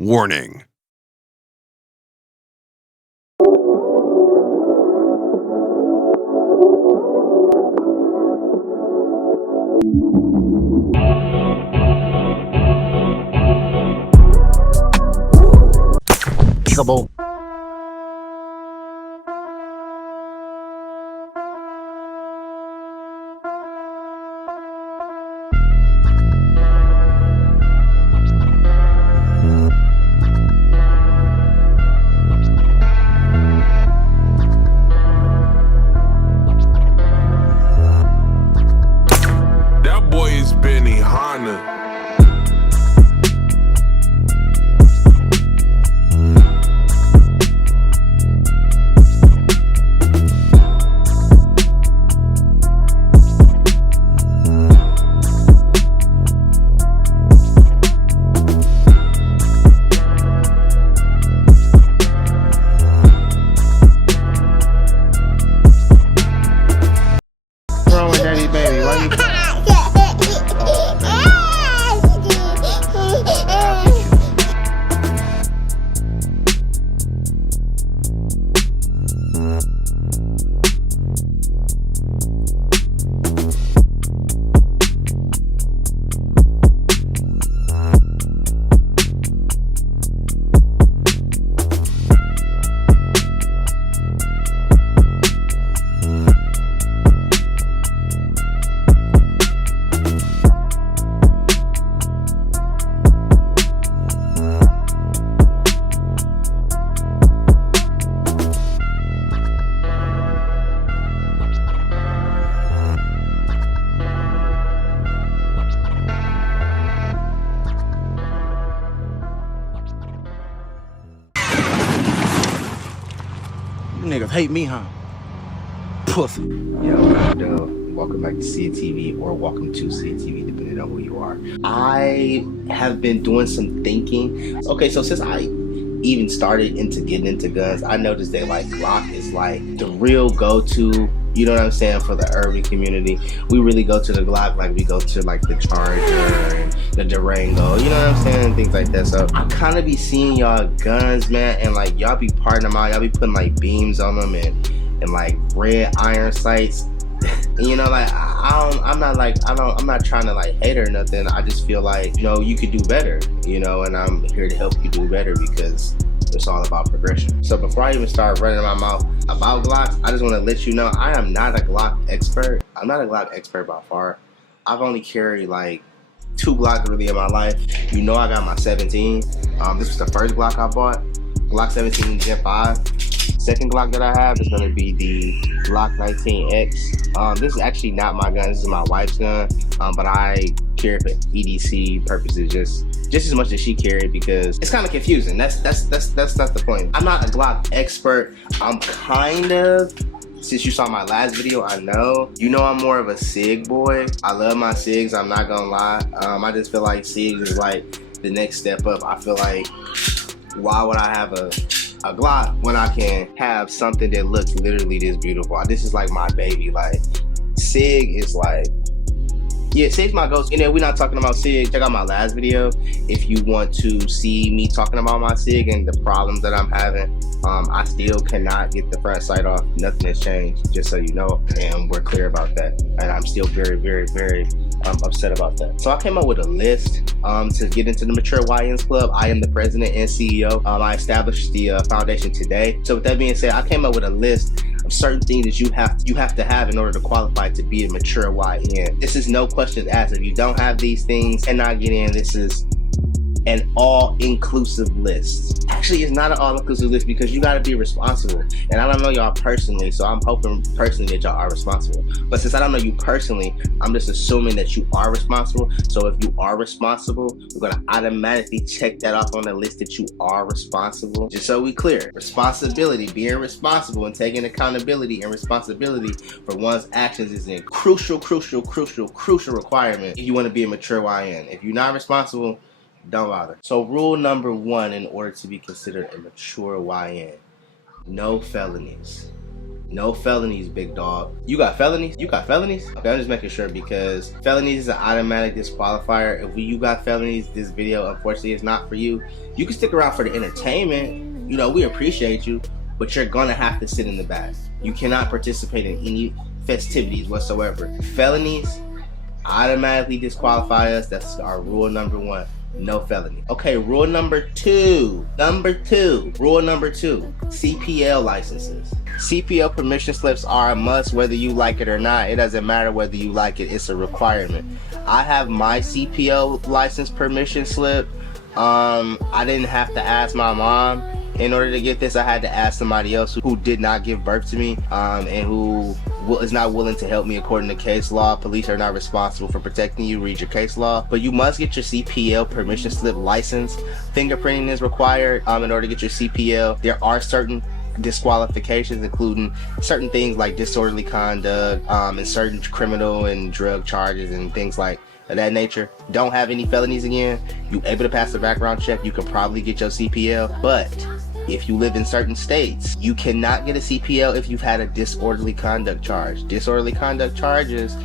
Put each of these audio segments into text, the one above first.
Warning. Trouble. That boy is Benny Hanna. What's wrong with Daddy Baby? Why you? You niggas hate me, huh? Pussy. Yo, what up, though? Welcome back to SidTV, or welcome to SidTV, depending on who you are. I have been doing some thinking. Okay, so since I even started getting into guns, I noticed that like Glock is like the real go-to. You know what I'm saying, for the urban community. We really go to the Glock like we go to like the Charger and the Durango, you know what I'm saying, things like that. So I kind of be seeing y'all guns, man, and like y'all be parting them out, y'all be putting like beams on them and like red iron sights. And, you know, like I'm not trying to like hate or nothing. I just feel like, you know, you could do better, you know, and I'm here to help you do better because it's all about progression. So before I even start running my mouth about Glocks, I just want to let you know I am not a Glock expert. I'm not a Glock expert by far. I've only carried like 2 Glocks really in my life. You know, I got my 17. This was the first Glock I bought, Glock 17 Gen 5. Second Glock that I have is going to be the Glock 19X. This is actually not my gun. This is my wife's gun, but I carry it for EDC purposes just as much as she carried because it's kind of confusing. That's the point. I'm not a Glock expert. I'm kind of. Since you saw my last video, I know. You know I'm more of a SIG boy. I love my SIGs, I'm not gonna lie. I just feel like SIGs is like the next step up. I feel like, why would I have a Glock when I can have something that looks literally this beautiful? This is like my baby. Like, SIG is like, yeah, SIG's my go-to. And then we're not talking about SIG. Check out my last video if you want to see me talking about my SIG and the problems that I'm having. I still cannot get the front sight off. Nothing has changed, just so you know, and we're clear about that. And I'm still very, very, very upset about that. So I came up with a list to get into the Mature YNs Club. I am the president and CEO. I established the foundation today. So with that being said, I came up with a list of certain things that you have to have in order to qualify to be a mature YN. This is no questions asked. If you don't have these things, cannot get in. This is an all-inclusive list. Actually, it's not an all-inclusive list because you got to be responsible. And I don't know y'all personally, so I'm hoping personally that y'all are responsible. But since I don't know you personally, I'm just assuming that you are responsible. So if you are responsible, we're going to automatically check that off on the list that you are responsible. Just so we clear, responsibility, being responsible and taking accountability and responsibility for one's actions is a crucial requirement if you want to be a mature YN. If you're not responsible, don't bother. So rule number 1 in order to be considered a mature YN: no felonies. No felonies, big dog. You got felonies? You got felonies? Okay, I'm just making sure because felonies is an automatic disqualifier. If you got felonies, this video unfortunately is not for you. You can stick around for the entertainment. You know, we appreciate you, but you're gonna have to sit in the back. You cannot participate in any festivities whatsoever. Felonies automatically disqualify us. That's our rule number 1. No felony. Okay, rule number 2. Rule number 2. CPL licenses. CPL permission slips are a must whether you like it or not. It doesn't matter whether you like it. It's a requirement. I have my CPL license permission slip. I didn't have to ask my mom. In order to get this, I had to ask somebody else who did not give birth to me, and who is not willing to help me according to case law. Police are not responsible for protecting you. Read your case law. But you must get your CPL permission slip license. Fingerprinting is required in order to get your CPL. There are certain disqualifications, including certain things like disorderly conduct, and certain criminal and drug charges and things like of that nature. Don't have any felonies again. You able to pass the background check, you can probably get your CPL. But if you live in certain states, you cannot get a CPL if you've had a disorderly conduct charge. Disorderly conduct charges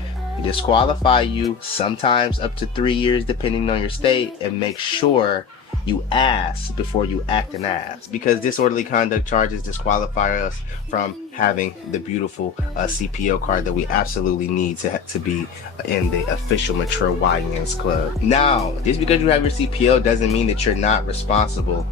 disqualify you sometimes up to 3 years depending on your state, and make sure you ask before you act an ass, because disorderly conduct charges disqualify us from having the beautiful CPL card that we absolutely need to be in the official mature YNs club. Now, just because you have your CPL doesn't mean that you're not responsible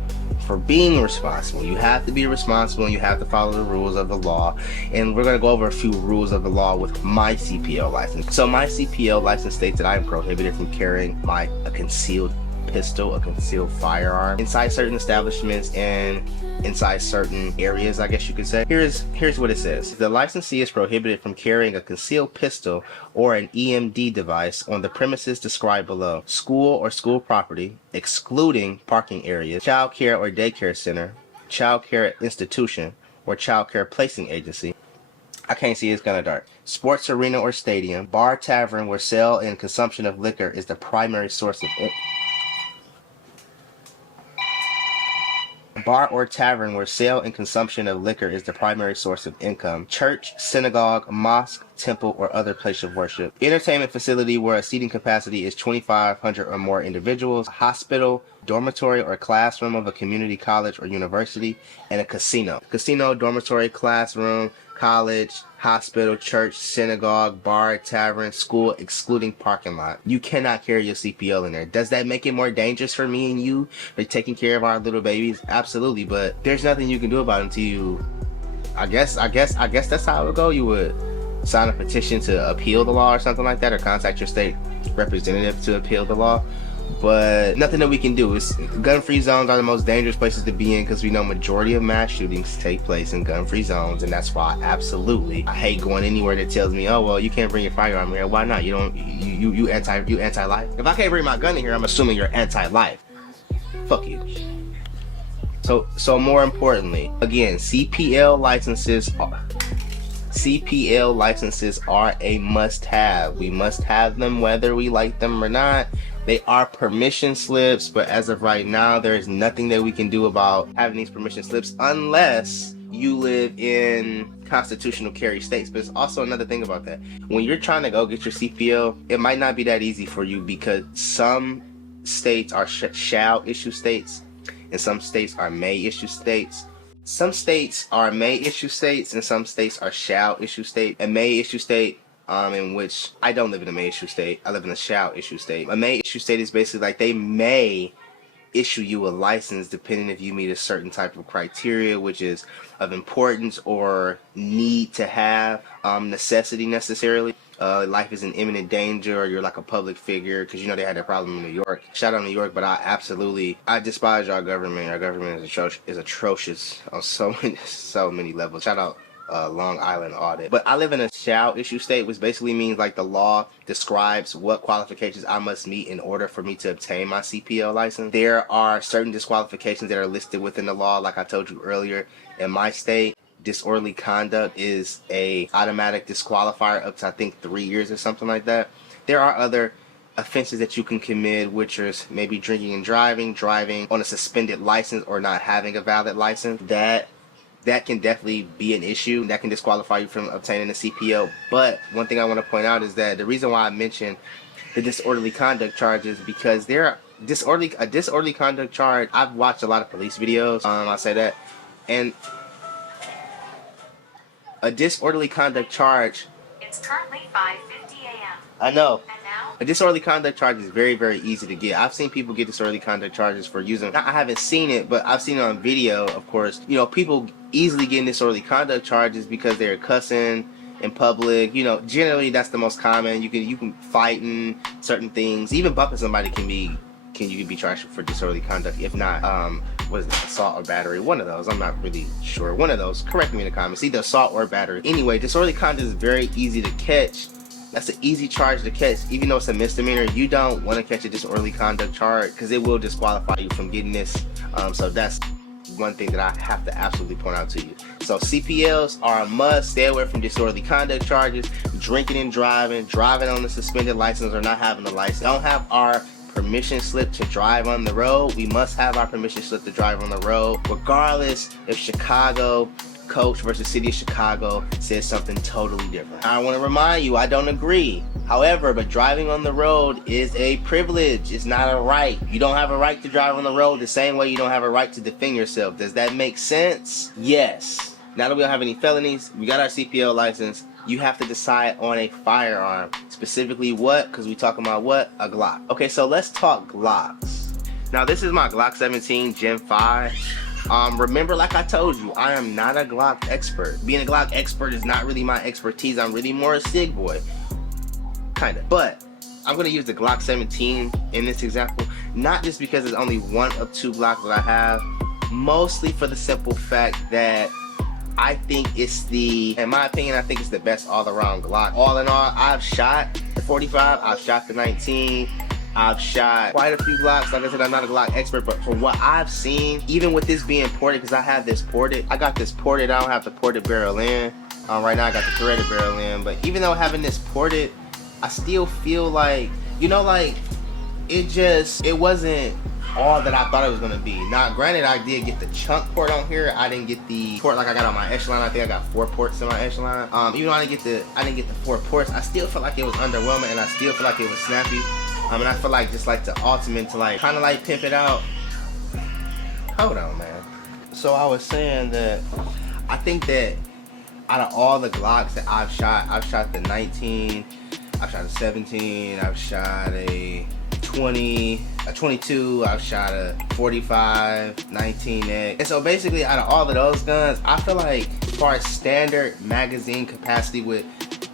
for being responsible. You have to be responsible and you have to follow the rules of the law. And we're going to go over a few rules of the law with my CPL license. So my CPL license states that I am prohibited from carrying a concealed pistol, a concealed firearm, inside certain establishments and inside certain areas, I guess you could say. Here's what it says. The licensee is prohibited from carrying a concealed pistol or an EMD device on the premises described below. School or school property, excluding parking areas, child care or daycare center, child care institution, or child care placing agency. I can't see, it's kind of dark. Sports arena or stadium, bar, tavern where sale and consumption of liquor is the primary source of bar or tavern where sale and consumption of liquor is the primary source of income. Church, synagogue, mosque, temple, or other place of worship. Entertainment facility where a seating capacity is 2,500 or more individuals. Hospital, dormitory, or classroom of a community college or university. And a casino. Casino, dormitory, classroom, college, hospital, church, synagogue, bar, tavern, school, excluding parking lot. You cannot carry your CPL in there. Does that make it more dangerous for me and you for taking care of our little babies? Absolutely, but there's nothing you can do about it until you, I guess that's how it would go. You would sign a petition to appeal the law or something like that, or contact your state representative to appeal the law. But nothing that we can do. Gun-free zones are the most dangerous places to be in, because we know majority of mass shootings take place in gun-free zones, and that's why I hate going anywhere that tells me, oh well, you can't bring your firearm here. Why not? You anti-life. If I can't bring my gun in here, I'm assuming you're anti-life. Fuck you. So more importantly, again, CPL licenses are a must-have. We must have them whether we like them or not. They are permission slips, but as of right now, there is nothing that we can do about having these permission slips unless you live in constitutional carry states. But it's also another thing about that. When you're trying to go get your CPL, it might not be that easy for you, because some states are shall issue states and some states are may issue states. Some states are may issue states and some states are shall issue state. A may issue state, in which I don't live in a may issue state, I live in a shall issue state. A may issue state is basically like they may issue you a license depending if you meet a certain type of criteria, which is of importance or need to have, necessity necessarily. Life is in imminent danger, or you're like a public figure, because you know they had that problem in New York. Shout out New York, but I despise our government. Our government is atrocious on so many levels. Shout out Long Island audit. But I live in a shall issue state, which basically means like the law describes what qualifications I must meet in order for me to obtain my CPL license. There are certain disqualifications that are listed within the law. Like I told you earlier, in my state, disorderly conduct is a automatic disqualifier up to I think 3 years or something like that. There are other offenses that you can commit, which is maybe drinking and driving on a suspended license, or not having a valid license. That that can definitely be an issue. That can disqualify you from obtaining a CPO. But one thing I want to point out is that the reason why I mentioned the disorderly conduct charges, because they're a disorderly conduct charge. I've watched a lot of police videos. I say that, and a disorderly conduct charge. It's currently 5:50 a.m. I know. And now, A disorderly conduct charge is very, very easy to get. I've seen people get disorderly conduct charges for using. I haven't seen it, but I've seen it on video. Of course, you know, people easily getting disorderly conduct charges because they're cussing in public. You know, generally that's the most common. You can fighting certain things, even bumping somebody you can be charged for disorderly conduct. If not, what is it, assault or battery? One of those. I'm not really sure. One of those. Correct me in the comments. Either assault or battery. Anyway, disorderly conduct is very easy to catch. That's an easy charge to catch. Even though it's a misdemeanor, you don't want to catch a disorderly conduct charge because it will disqualify you from getting this. So that's one thing that I have to absolutely point out to you. So CPLs are a must. Stay away from disorderly conduct charges, drinking and driving, driving on a suspended license or not having a license. Don't have our permission slip to drive on the road. We must have our permission slip to drive on the road, regardless if Chicago Coach versus City of Chicago says something totally different. I want to remind you, I don't agree. However, but driving on the road is a privilege. It's not a right. You don't have a right to drive on the road the same way you don't have a right to defend yourself. Does that make sense? Yes. Now that we don't have any felonies, we got our CPL license, you have to decide on a firearm. Specifically what? Because we talking about what? A Glock. Okay, so let's talk Glocks. Now this is my Glock 17 Gen 5. Remember, like I told you, I am not a Glock expert. Being a Glock expert is not really my expertise. I'm really more a SIG boy. Kinda. But I'm going to use the Glock 17 in this example, not just because it's only one of two Glocks that I have, mostly for the simple fact that I think it's in my opinion, I think it's the best all-around Glock. All in all, I've shot the 45, I've shot the 19, I've shot quite a few Glocks. Like I said, I'm not a Glock expert, but from what I've seen, even with this being ported, because I have this ported, I got this ported, I don't have the ported barrel in. Right now I got the threaded barrel in, but even though having this ported, I still feel like, you know, like, it wasn't all that I thought it was gonna be. Now, granted, I did get the chunk port on here. I didn't get the port like I got on my Echelon. I think I got 4 ports in my Echelon. Even though I didn't get the 4 ports, I still feel like it was underwhelming, and I still feel like it was snappy. And I feel like just like the ultimate to like kind of like pimp it out. Hold on, man. So I was saying that I think that out of all the Glocks that I've shot the 19, I've shot a 17, I've shot a 20, a 22, I've shot a 45, 19X. And so basically out of all of those guns, I feel like as far as standard magazine capacity with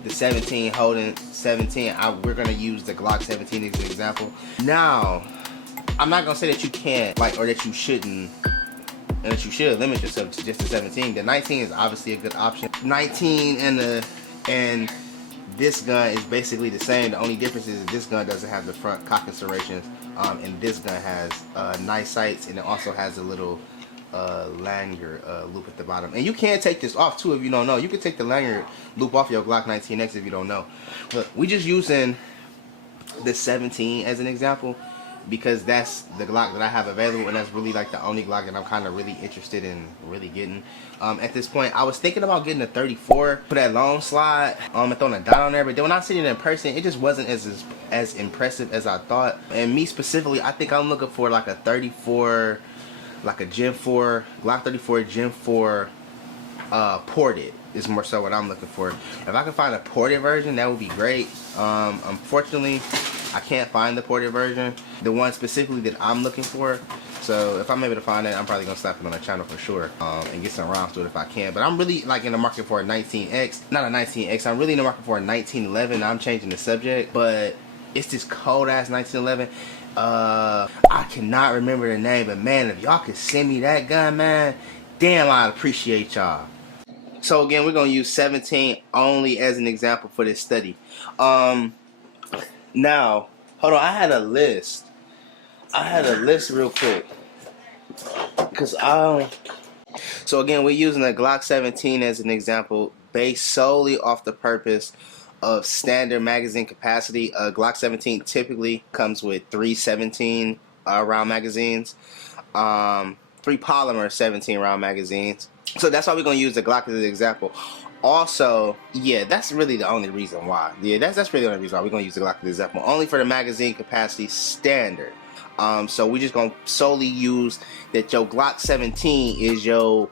the 17 holding 17, we're gonna use the Glock 17 as an example. Now, I'm not gonna say that you can't, like, or that you shouldn't, and that you should limit yourself to just the 17. The 19 is obviously a good option. 19 and this gun is basically the same. The only difference is this gun doesn't have the front cocking serrations, and this gun has nice sights, and it also has a little lanyard loop at the bottom. And you can take this off too if you don't know. You can take the lanyard loop off your Glock 19X if you don't know. But we just using the 17 as an example because that's the Glock that I have available, and that's really like the only Glock that I'm kind of really interested in really getting. At this point, I was thinking about getting a 34 for that long slide, and throwing a dot on there, but then when I seen it in person, it just wasn't as impressive as I thought. And me specifically, I think I'm looking for like a 34, like a Gen 4, Glock 34 Gen 4 ported is more so what I'm looking for. If I can find a ported version, that would be great. Unfortunately, I can't find the ported version, the one specifically that I'm looking for. So if I'm able to find it, I'm probably gonna slap it on the channel for sure, and get some rounds to it if I can. But I'm really like in the market for a 19X, not a 19X. I'm really in the market for a 1911. I'm changing the subject, but it's this cold ass 1911. I cannot remember the name, but man, if y'all could send me that gun, man, damn, I'd appreciate y'all. So again, we're gonna use 17 only as an example for this study. Now, hold on, I had a list real quick, cause so again, we're using a Glock 17 as an example, based solely off the purpose of standard magazine capacity. Glock 17 typically comes with 3 17 round magazines, 3 polymer 17 round magazines. So that's why we're gonna use the Glock as an example. Also, yeah, that's really the only reason why. Yeah, that's really the only reason why we're gonna use the Glock as an example. Only for the magazine capacity standard. So we just gonna solely use that your Glock 17 is your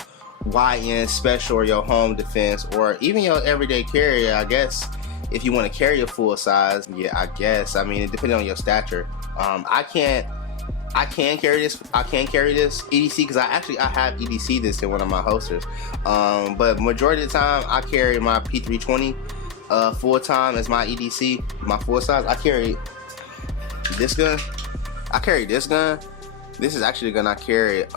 YN special or your home defense or even your everyday carrier, I guess. If you want to carry a full size, yeah, I guess. I mean, depending on your stature. I can carry this. I can carry this EDC because I have EDC this in one of my holsters. But majority of the time, I carry my P320 full time as my EDC, my full size. I carry this gun. I carry this gun. This is actually the gun I carried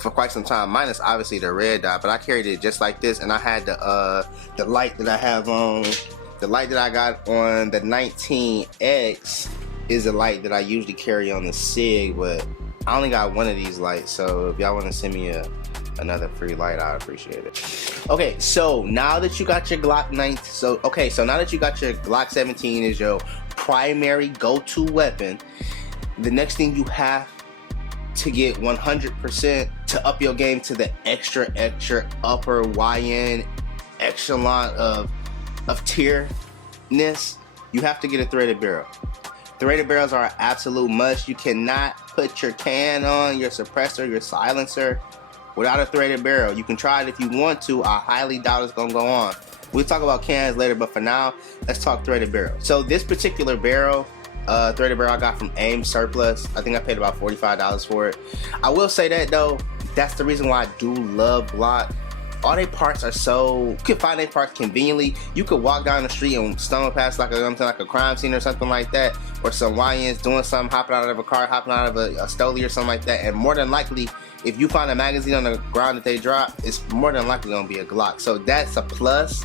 for quite some time. Minus obviously the red dot, but I carried it just like this, and I had the light that I have on. The light that I got on the 19X is the light that I usually carry on the SIG, but I only got one of these lights, so if y'all want to send me another free light, I'd appreciate it. Okay, so now that you got your Glock 9, so now that you got your Glock 17 is your primary go-to weapon, the next thing you have to get 100% to up your game to the extra upper YN echelon of tierness, you have to get a threaded barrel. Threaded barrels are an absolute must. You cannot put your can on, your suppressor, your silencer without a threaded barrel. You can try it if you want to. I highly doubt it's gonna go on. We'll talk about cans later, but for now, let's talk threaded barrel. So this particular barrel, threaded barrel I got from AIM Surplus. I think I paid about $45 for it. I will say that though, that's the reason why I do love Glock. All their parts are so, you can find their parts conveniently. You could walk down the street and stumble past like a crime scene or something like that, or some YNs doing something, hopping out of a car, hopping out of a stoley or something like that, and more than likely, if you find a magazine on the ground that they drop, it's more than likely gonna be a Glock. So that's a plus.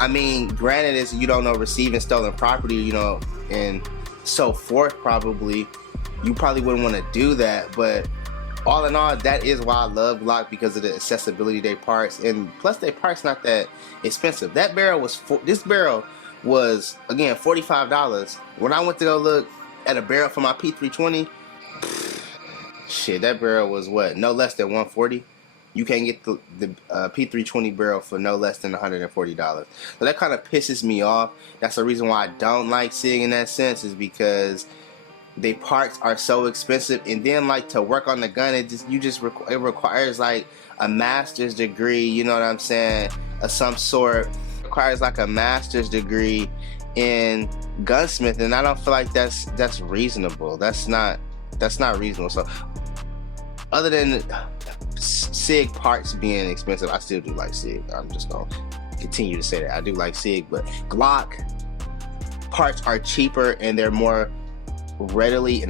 I mean, granted, is you don't know receiving stolen property, you know, and so forth. Probably, you probably wouldn't want to do that, but all in all, that is why I love Glock, because of the accessibility of their parts, and plus their parts not that expensive. That barrel was this barrel was again $45. When I went to go look at a barrel for my P320, shit, that barrel was what, no less than $140. You can't get the P320 barrel for no less than $140. So that kind of pisses me off. That's the reason why I don't like SIG in that sense, is because they parts are so expensive, and then like to work on the gun, it requires like a master's degree, you know what I'm saying, of some sort. It requires like a master's degree in gunsmith, and I don't feel like that's reasonable. That's not reasonable. So other than SIG parts being expensive, I still do like SIG. I'm just gonna continue to say that I do like SIG, but Glock parts are cheaper and they're more readily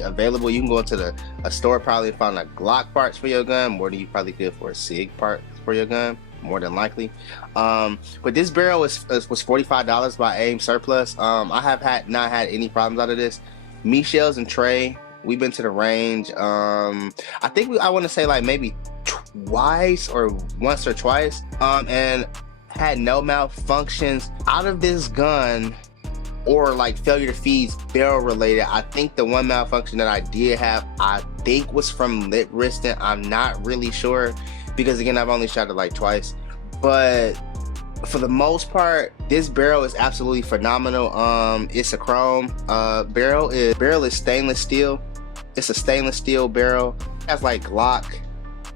available. You can go into a store probably and find like Glock parts for your gun more than you probably could for a SIG part for your gun, more than likely. But this barrel was $45 by AIM Surplus. I have not had any problems out of this. Me, Shells, and Trey, we've been to the range. I think I want to say like maybe once or twice, and had no malfunctions out of this gun, or like failure to feeds barrel related. I think the one malfunction that I did have, I think was from lip wristing. I'm not really sure, because again, I've only shot it like twice. But for the most part, this barrel is absolutely phenomenal. It's a chrome barrel is stainless steel. It's a stainless steel barrel. It has like Glock.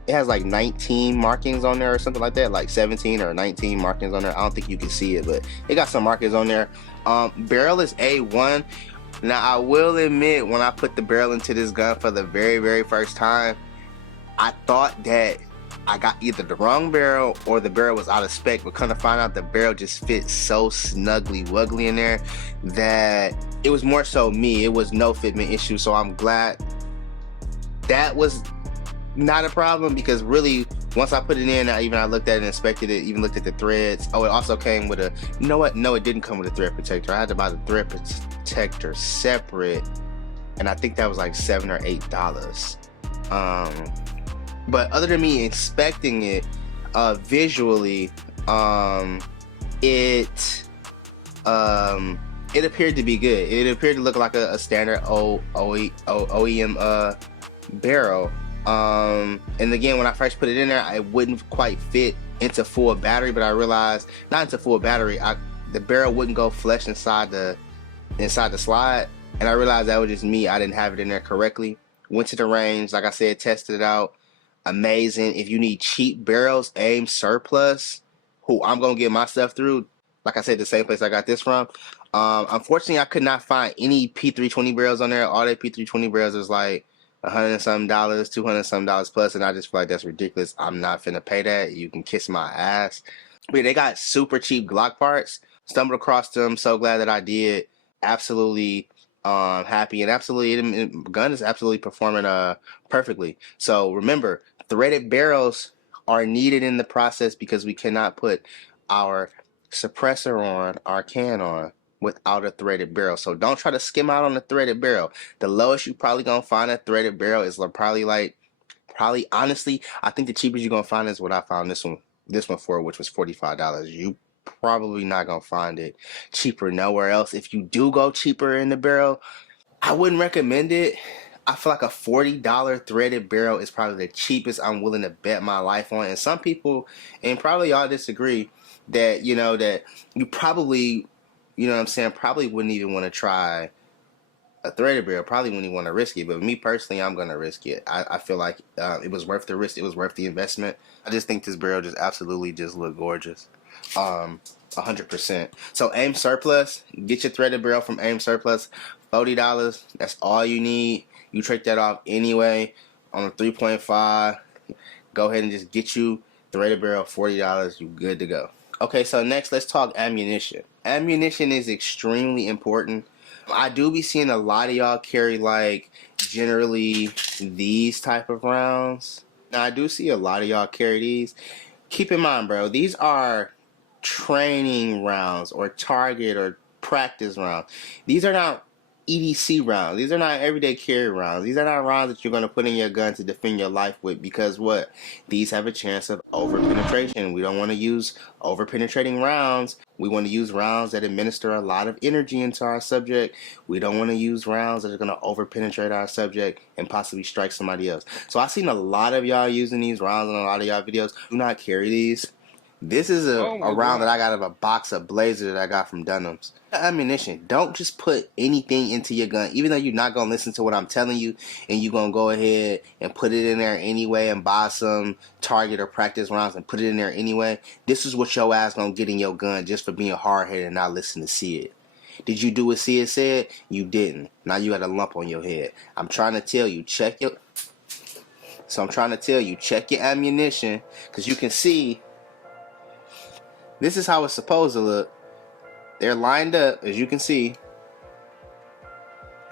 It has like 19 markings on there or something like that, like 17 or 19 markings on there. I don't think you can see it, but it got some markings on there. Barrel is A1. Now I will admit, when I put the barrel into this gun for the very, very first time, I thought that I got either the wrong barrel or the barrel was out of spec, but kind of find out the barrel just fits so snugly wuggly in there that it was more so me. It was no fitment issue, so I'm glad that was not a problem, because really once I put it in, I looked at it and inspected it, even looked at the threads. Oh, it also came with a, you know what, no, it didn't come with a thread protector. I had to buy the thread protector separate, and I think that was like $7 or $8. But other than me inspecting it visually, it appeared to be good. It appeared to look like a standard OEM barrel. And again, when I first put it in there, it wouldn't quite fit into full battery, but I realized not into full battery. The barrel wouldn't go flush inside the slide, and I realized that was just me. I didn't have it in there correctly. Went to the range, like I said, tested it out. Amazing. If you need cheap barrels, Aim Surplus, who I'm gonna get my stuff through. Like I said, the same place I got this from. Unfortunately, I could not find any P320 barrels on there. All their P320 barrels is like $100 and something, $200 and something plus, and I just feel like that's ridiculous. I'm not finna pay that. You can kiss my ass. But they got super cheap Glock parts. Stumbled across them. So glad that I did. Absolutely happy, and absolutely, the gun is absolutely performing perfectly. So remember, threaded barrels are needed in the process because we cannot put our suppressor on, our can on, without a threaded barrel. So don't try to skim out on the threaded barrel. The lowest you probably gonna find a threaded barrel is probably honestly, I think the cheapest you're gonna find is what I found this one for, which was $45. You probably not gonna find it cheaper nowhere else. If you do go cheaper in the barrel, I wouldn't recommend it. I feel like a $40 threaded barrel is probably the cheapest I'm willing to bet my life on. And some people, and probably y'all disagree, that that you probably, what I'm saying, probably wouldn't even want to try a threaded barrel. Probably wouldn't even want to risk it. But me personally, I'm gonna risk it. I feel like it was worth the risk. It was worth the investment. I just think this barrel just absolutely just looked gorgeous. 100%. So Aim Surplus, get your threaded barrel from Aim Surplus. $40. That's all you need. You trade that off anyway on a 3.5. Go ahead and just get you threaded barrel, $40. You good to go. Okay, so next let's talk ammunition. Ammunition is extremely important. I do be seeing a lot of y'all carry like generally these type of rounds. Now I do see a lot of y'all carry these. Keep in mind, bro, these are training rounds or target or practice rounds. These are not EDC rounds. These are not everyday carry rounds. These are not rounds that you're going to put in your gun to defend your life with, because what? These have a chance of over-penetration. We don't want to use over-penetrating rounds. We want to use rounds that administer a lot of energy into our subject. We don't want to use rounds that are going to over-penetrate our subject and possibly strike somebody else. So I've seen a lot of y'all using these rounds in a lot of y'all videos. Do not carry these. This is a round that I got out of a box of Blazer that I got from Dunham's. Ammunition. Don't just put anything into your gun, even though you're not going to listen to what I'm telling you, and you're going to go ahead and put it in there anyway and buy some target or practice rounds and put it in there anyway. This is what your ass going to get in your gun just for being hard-headed and not listening to SID. Did you do what SID said? You didn't. Now you got a lump on your head. I'm trying to tell you, check your ammunition, because you can see this is how it's supposed to look. They're lined up, as you can see.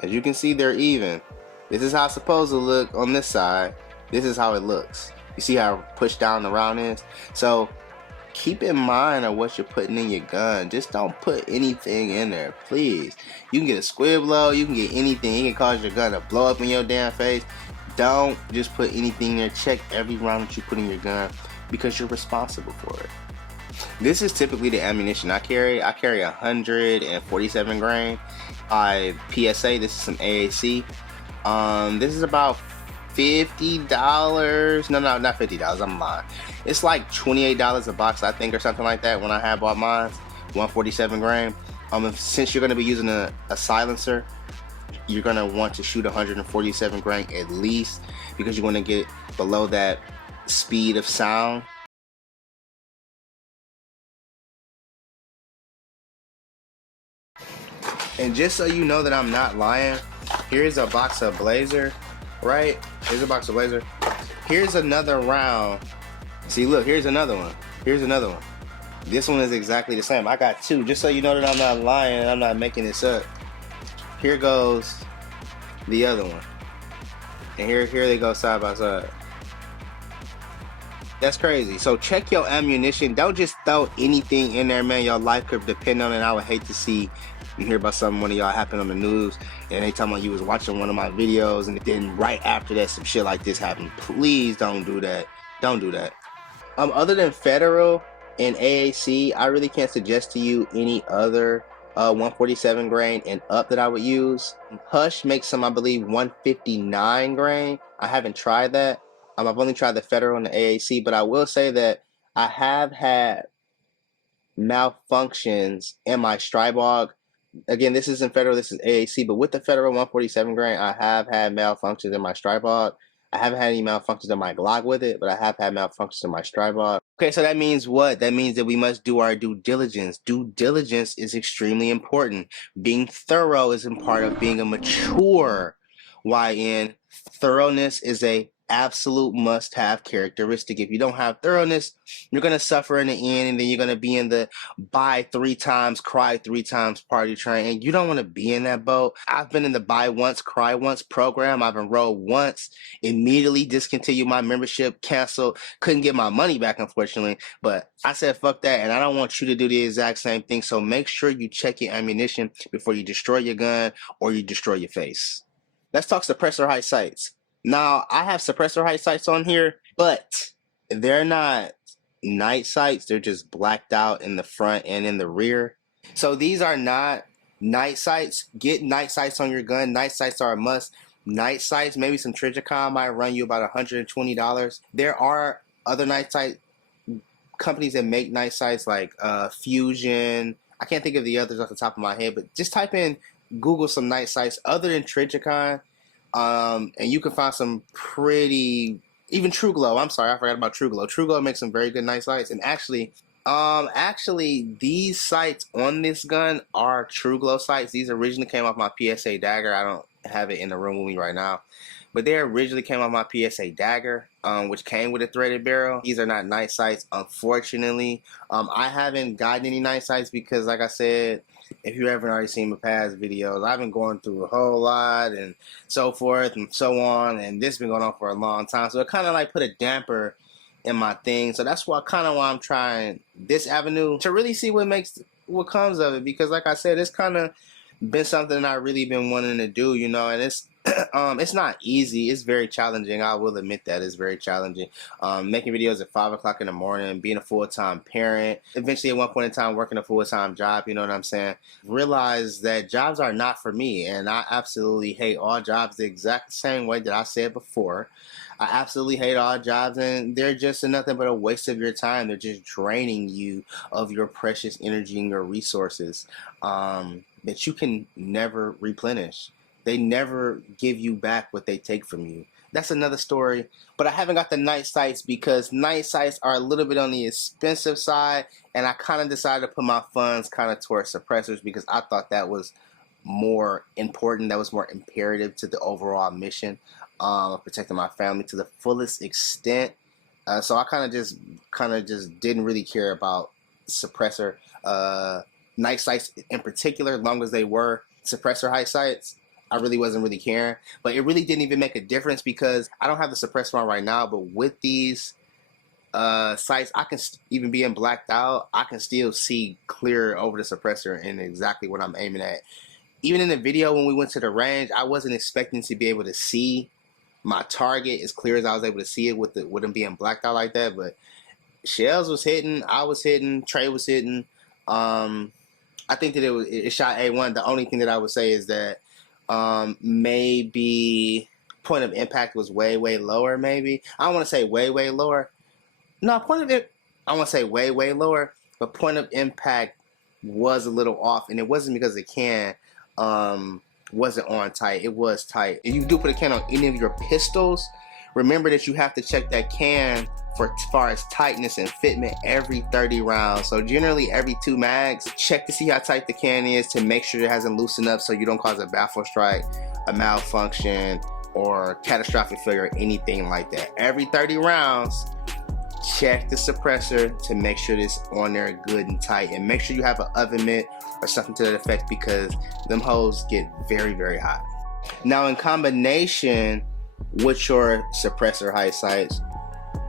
As you can see, they're even. This is how it's supposed to look on this side. This is how it looks. You see how pushed down the round is? So keep in mind of what you're putting in your gun. Just don't put anything in there, please. You can get a squib blow. You can get anything. It can cause your gun to blow up in your damn face. Don't just put anything in there. Check every round that you put in your gun, because you're responsible for it. This is typically the ammunition I carry. I carry 147 grain. PSA. This is some AAC. This is about $50. No, not $50. I'm lying. It's like $28 a box, I think, or something like that. When I had bought mine, 147 grain. Since you're going to be using a silencer, you're going to want to shoot 147 grain at least, because you want to get below that speed of sound. And just so you know that I'm not lying, here's a box of Blazer, right? Here's a box of Blazer. Here's another round. See, look, here's another one. Here's another one. This one is exactly the same. I got two, just so you know that I'm not lying and I'm not making this up. Here goes the other one. And here they go side by side. That's crazy. So check your ammunition. Don't just throw anything in there, man. Your life could depend on it. I would hate to see you hear about something, one of y'all happened on the news, and they talking about you was watching one of my videos, and then right after that some shit like this happened. Please don't do that. Don't do that. Other than Federal and AAC, I really can't suggest to you any other 147 grain and up that I would use. Hush makes some, I believe, 159 grain. I haven't tried that. I've only tried the Federal and the AAC, but I will say that I have had malfunctions in my Strybog. Again, this isn't Federal, this is AAC, but with the Federal 147 grain, I have had malfunctions in my Strybog. I haven't had any malfunctions in my Glock with it, but I have had malfunctions in my Strybog. Okay, so that means what? That means that we must do our due diligence. Due diligence is extremely important. Being thorough is a part of being a mature YN. Thoroughness is a absolute must-have characteristic. If you don't have thoroughness, you're going to suffer in the end, and then you're going to be in the buy 3 times, cry 3 times party train, and you don't want to be in that boat. I've been in the buy once, cry once program. I've enrolled once, immediately discontinued my membership, canceled, couldn't get my money back, unfortunately, but I said fuck that, and I don't want you to do the exact same thing. So make sure you check your ammunition before you destroy your gun or you destroy your face. Let's talk suppressor height sights. Now, I have suppressor height sights on here, but they're not night sights. They're just blacked out in the front and in the rear. So these are not night sights. Get night sights on your gun. Night sights are a must. Night sights, maybe some Trijicon might run you about $120. There are other night sight companies that make night sights like Fusion. I can't think of the others off the top of my head, but just type in Google some night sights other than Trijicon. And you can find some pretty, even True Glow. I'm sorry, I forgot about True Glow. True Glow makes some very good night sights. And actually, these sights on this gun are True Glow sights. These originally came off my PSA Dagger. I don't have it in the room with me right now, but they originally came off my PSA Dagger, which came with a threaded barrel. These are not night sights, unfortunately. I haven't gotten any night sights because, like I said, if you haven't already seen my past videos, I've been going through a whole lot and so forth and so on, and this has been going on for a long time, so it kind of like put a damper in my thing. So that's why I'm trying this avenue to really see what comes of it, because like I said, it's kind of been something I really been wanting to do, you know, and it's not easy. It's very challenging. I will admit that it's very challenging. Making videos at 5 o'clock in the morning, being a full-time parent, eventually at one point in time working a full-time job, you know what I'm saying? Realize that jobs are not for me, and I absolutely hate all jobs the exact same way that I said before. I absolutely hate all jobs, and they're just nothing but a waste of your time. They're just draining you of your precious energy and your resources that you can never replenish. They never give you back what they take from you. That's another story. But I haven't got the night sights because night sights are a little bit on the expensive side, and I kind of decided to put my funds kind of towards suppressors because I thought that was more important, that was more imperative to the overall mission of protecting my family to the fullest extent. So I kind of just didn't really care about suppressor night sights in particular, as long as they were suppressor height sights. I really wasn't really caring, but it really didn't even make a difference because I don't have the suppressor on right now, but with these sights, I can even being blacked out, I can still see clear over the suppressor and exactly what I'm aiming at. Even in the video when we went to the range, I wasn't expecting to be able to see my target as clear as I was able to see it with them being blacked out like that, but shells was hitting, I was hitting, Trey was hitting. I think that it shot A1. The only thing that I would say is that maybe point of impact was way lower. Maybe I don't want to say way lower. No, I want to say way lower, but point of impact was a little off, and it wasn't because the can wasn't on tight. It was tight. If you do put a can on any of your pistols, remember that you have to check that can for as far as tightness and fitment every 30 rounds. So generally every 2 mags, check to see how tight the can is to make sure it hasn't loosened up so you don't cause a baffle strike, a malfunction, or catastrophic failure or anything like that. Every 30 rounds, check the suppressor to make sure it's on there good and tight, and make sure you have an oven mitt or something to that effect because them hoes get very hot. Now in combination with your suppressor height sights,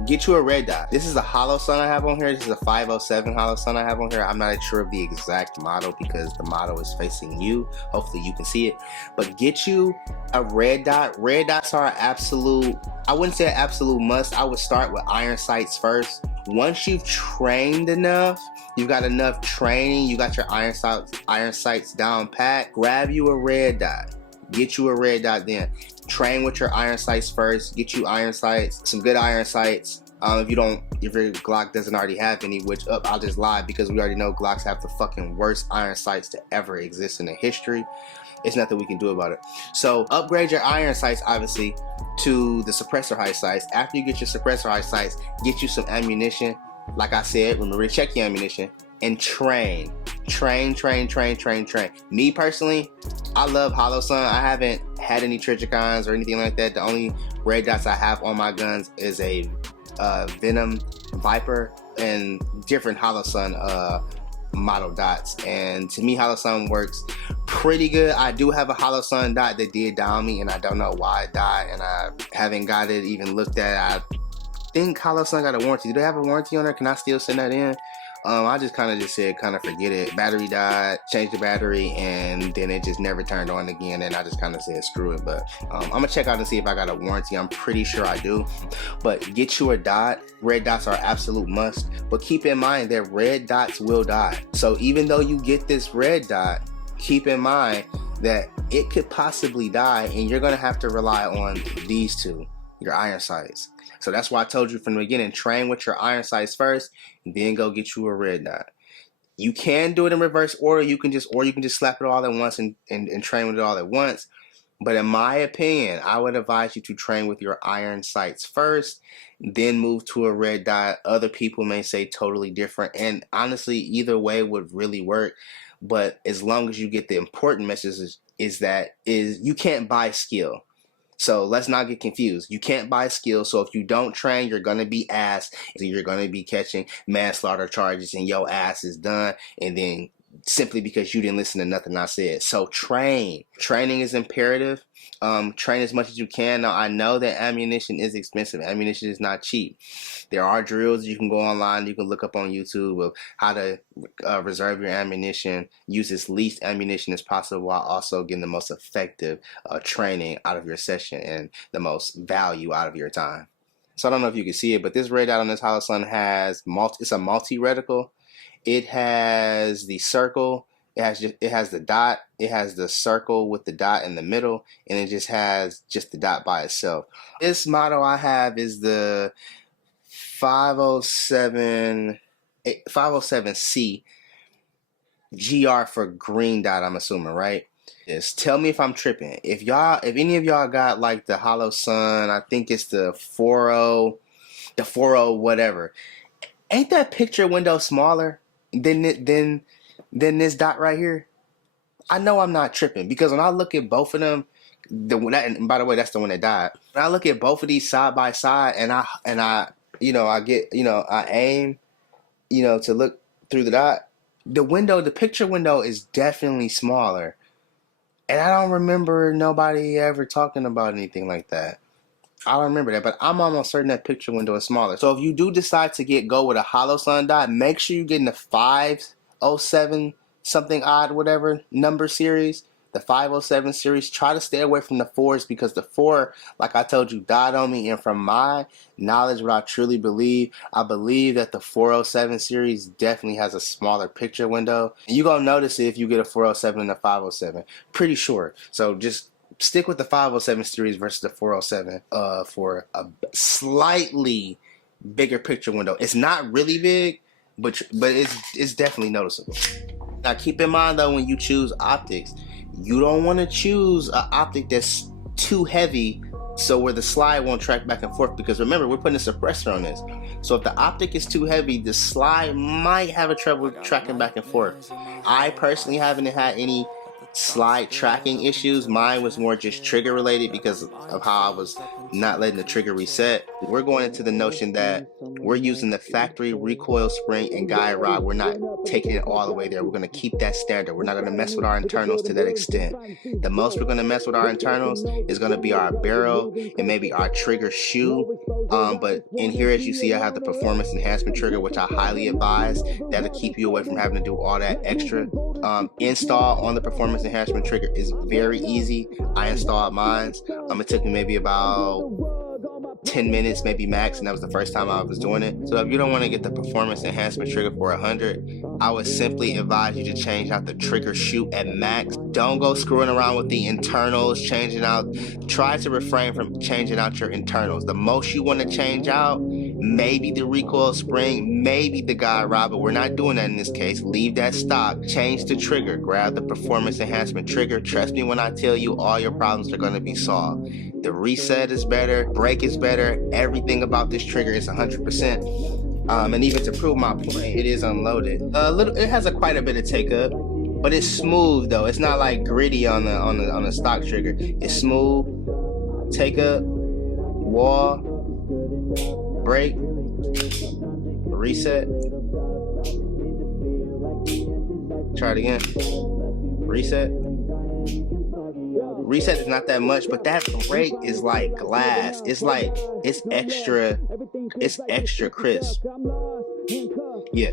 get you a red dot. This is a hollow sun I have on here. This is a 507 hollow sun I have on here. I'm not sure of the exact model because the model is facing you. Hopefully you can see it. But get you a red dot. Red dots are absolute, I wouldn't say an absolute must. I would start with iron sights first. Once you've trained enough, you've got enough training, you got your iron sights down pat, grab you a red dot. Get you a red dot then. Train with your iron sights first. Get you iron sights, some good iron sights. If your Glock doesn't already have any, which I'll just lie because we already know Glocks have the fucking worst iron sights to ever exist in the history. It's nothing we can do about it. So upgrade your iron sights, obviously, to the suppressor height sights. After you get your suppressor height sights, get you some ammunition. Like I said, remember to check your ammunition and train. Train. Me personally, I love Hollow Sun. I haven't had any Trigicons or anything like that. The only red dots I have on my guns is a Venom Viper and different Hollow Sun model dots, and to me Hollow Sun works pretty good. I do have a Hollow Sun dot that did die on me, and I don't know why it died, and I haven't got it even looked at. I think Hollow Sun got a warranty. Do they have a warranty on there? Can I still send that in? I just kind of said forget it. Battery died, changed the battery, and then it just never turned on again, and I just kind of said screw it. But I'm gonna check out and see if I got a warranty. I'm pretty sure I do. But get you a dot. Red dots are absolute must, but keep in mind that red dots will die. So even though you get this red dot, keep in mind that it could possibly die, and you're gonna have to rely on these two, your iron sights. So that's why I told you from the beginning, train with your iron sights first, and then go get you a red dot. You can do it in reverse order. You can just slap it all at once and train with it all at once. But in my opinion, I would advise you to train with your iron sights first, then move to a red dot. Other people may say totally different, and honestly, either way would really work. But as long as you get the important message is you can't buy skill. So let's not get confused. You can't buy skill. So if you don't train, you're going to be ass. You're going to be catching manslaughter charges and your ass is done. And then simply because you didn't listen to nothing I said. So train. Training is imperative. Train as much as you can. Now, I know that ammunition is expensive. Ammunition is not cheap. There are drills you can go online. You can look up on YouTube of how to reserve your ammunition, use as least ammunition as possible while also getting the most effective training out of your session and the most value out of your time. So I don't know if you can see it, but this red dot on this Hollow Sun has it's a multi-reticle. It has the circle. It has the dot. It has the circle with the dot in the middle, and it just has the dot by itself. This model I have is the 507C GR for green dot. I'm assuming, right? Just tell me if I'm tripping. If any of y'all got like the Hollow Sun, I think it's the 40, whatever. Ain't that picture window smaller than this dot right here? I know I'm not tripping because when I look at both of them, and by the way, that's the one that died. When I look at both of these side by side, and I aim, to look through the dot, the picture window is definitely smaller, and I don't remember nobody ever talking about anything like that. I don't remember that, but I'm almost certain that picture window is smaller. So if you do decide to go with a Hollow Sun dot, make sure you're getting the 507 something odd whatever number series, the 507 series. Try to stay away from the 4s because the 4, like I told you, died on me. And from my knowledge, what I truly believe, I believe that the 407 series definitely has a smaller picture window. And you're going to notice it if you get a 407 and a 507. Pretty sure. So just stick with the 507 series versus the 407 for a slightly bigger picture window. It's not really big, but it's definitely noticeable. Now keep in mind though, when you choose optics, you don't want to choose an optic that's too heavy so where the slide won't track back and forth, because remember, we're putting a suppressor on this. So if the optic is too heavy, the slide might have a trouble tracking back and forth. I personally haven't had any slide tracking issues. Mine was more just trigger related because of how I was not letting the trigger reset. We're going into the notion that we're using the factory recoil spring and guide rod. We're not taking it all the way there. We're going to keep that standard. We're not going to mess with our internals to that extent. The most we're going to mess with our internals is going to be our barrel and maybe our trigger shoe. But in here, as you see, I have the performance enhancement trigger, which I highly advise. That'll keep you away from having to do all that extra. Install on the performance enhancement trigger is very easy. I installed mine. It took me maybe about 10 minutes maybe max, and that was the first time I was doing it. So if you don't want to get the performance enhancement trigger for 100, I would simply advise you to change out the trigger shoot at max. Don't go screwing around with the internals, changing out. Try to refrain from changing out your internals. The most you want to change out, maybe the recoil spring, maybe the guide rod, but we're not doing that in this case. Leave that stock. Change the trigger. Grab the performance enhancement trigger. Trust me when I tell you, all your problems are going to be solved. The reset is better, brake is better, everything about this trigger is 100%. And even to prove my point, it is unloaded. It has quite a bit of take up, but it's smooth though. It's not like gritty on the stock trigger. It's smooth. Take up, wall, brake, reset. Try it again. Reset. Reset is not that much, but that brake is like glass. It's extra crisp. Yeah.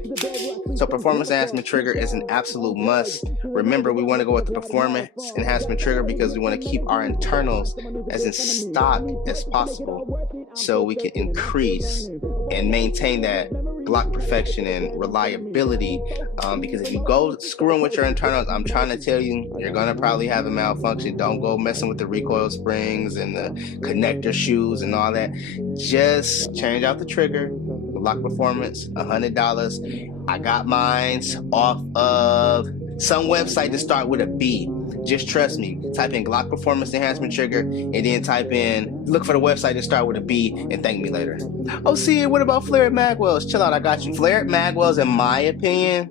So performance enhancement trigger is an absolute must. Remember, we want to go with the performance enhancement trigger because we want to keep our internals as in stock as possible, so we can increase and maintain that Glock perfection and reliability. Because if you go screwing with your internals, I'm trying to tell you, you're gonna probably have a malfunction. Don't go messing with the recoil springs and the connector shoes and all that. Just change out the trigger. Glock performance, $100. I got mines off of some website to start with a B. Just trust me. Type in Glock performance enhancement trigger and then look for the website to start with a B and thank me later. Oh, see, what about flared Magwells? Chill out, I got you. Flared Magwells, in my opinion,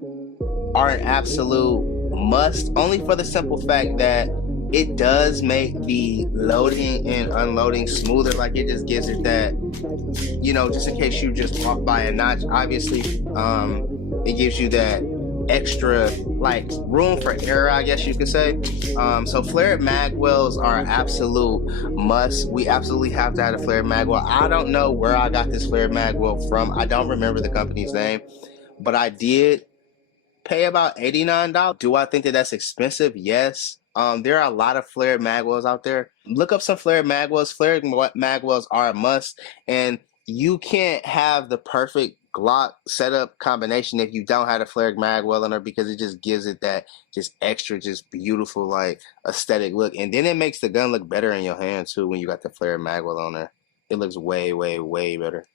are an absolute must, only for the simple fact that it does make the loading and unloading smoother. Like, it just gives it that, just in case you just off by a notch, obviously, it gives you that extra room for error, I guess you could say. So flared Magwells are an absolute must. We absolutely have to have a flared Magwell. I don't know where I got this flared Magwell from. I don't remember the company's name, but I did pay about $89. Do I think that that's expensive? Yes. There are a lot of flared Magwells out there. Look up some flared Magwells. Flared Magwells are a must, and you can't have the perfect Glock setup combination if you don't have a flared Magwell on there, because it just gives it that extra beautiful aesthetic look, and then it makes the gun look better in your hand too when you got the flared Magwell on there. It looks way, way, way better.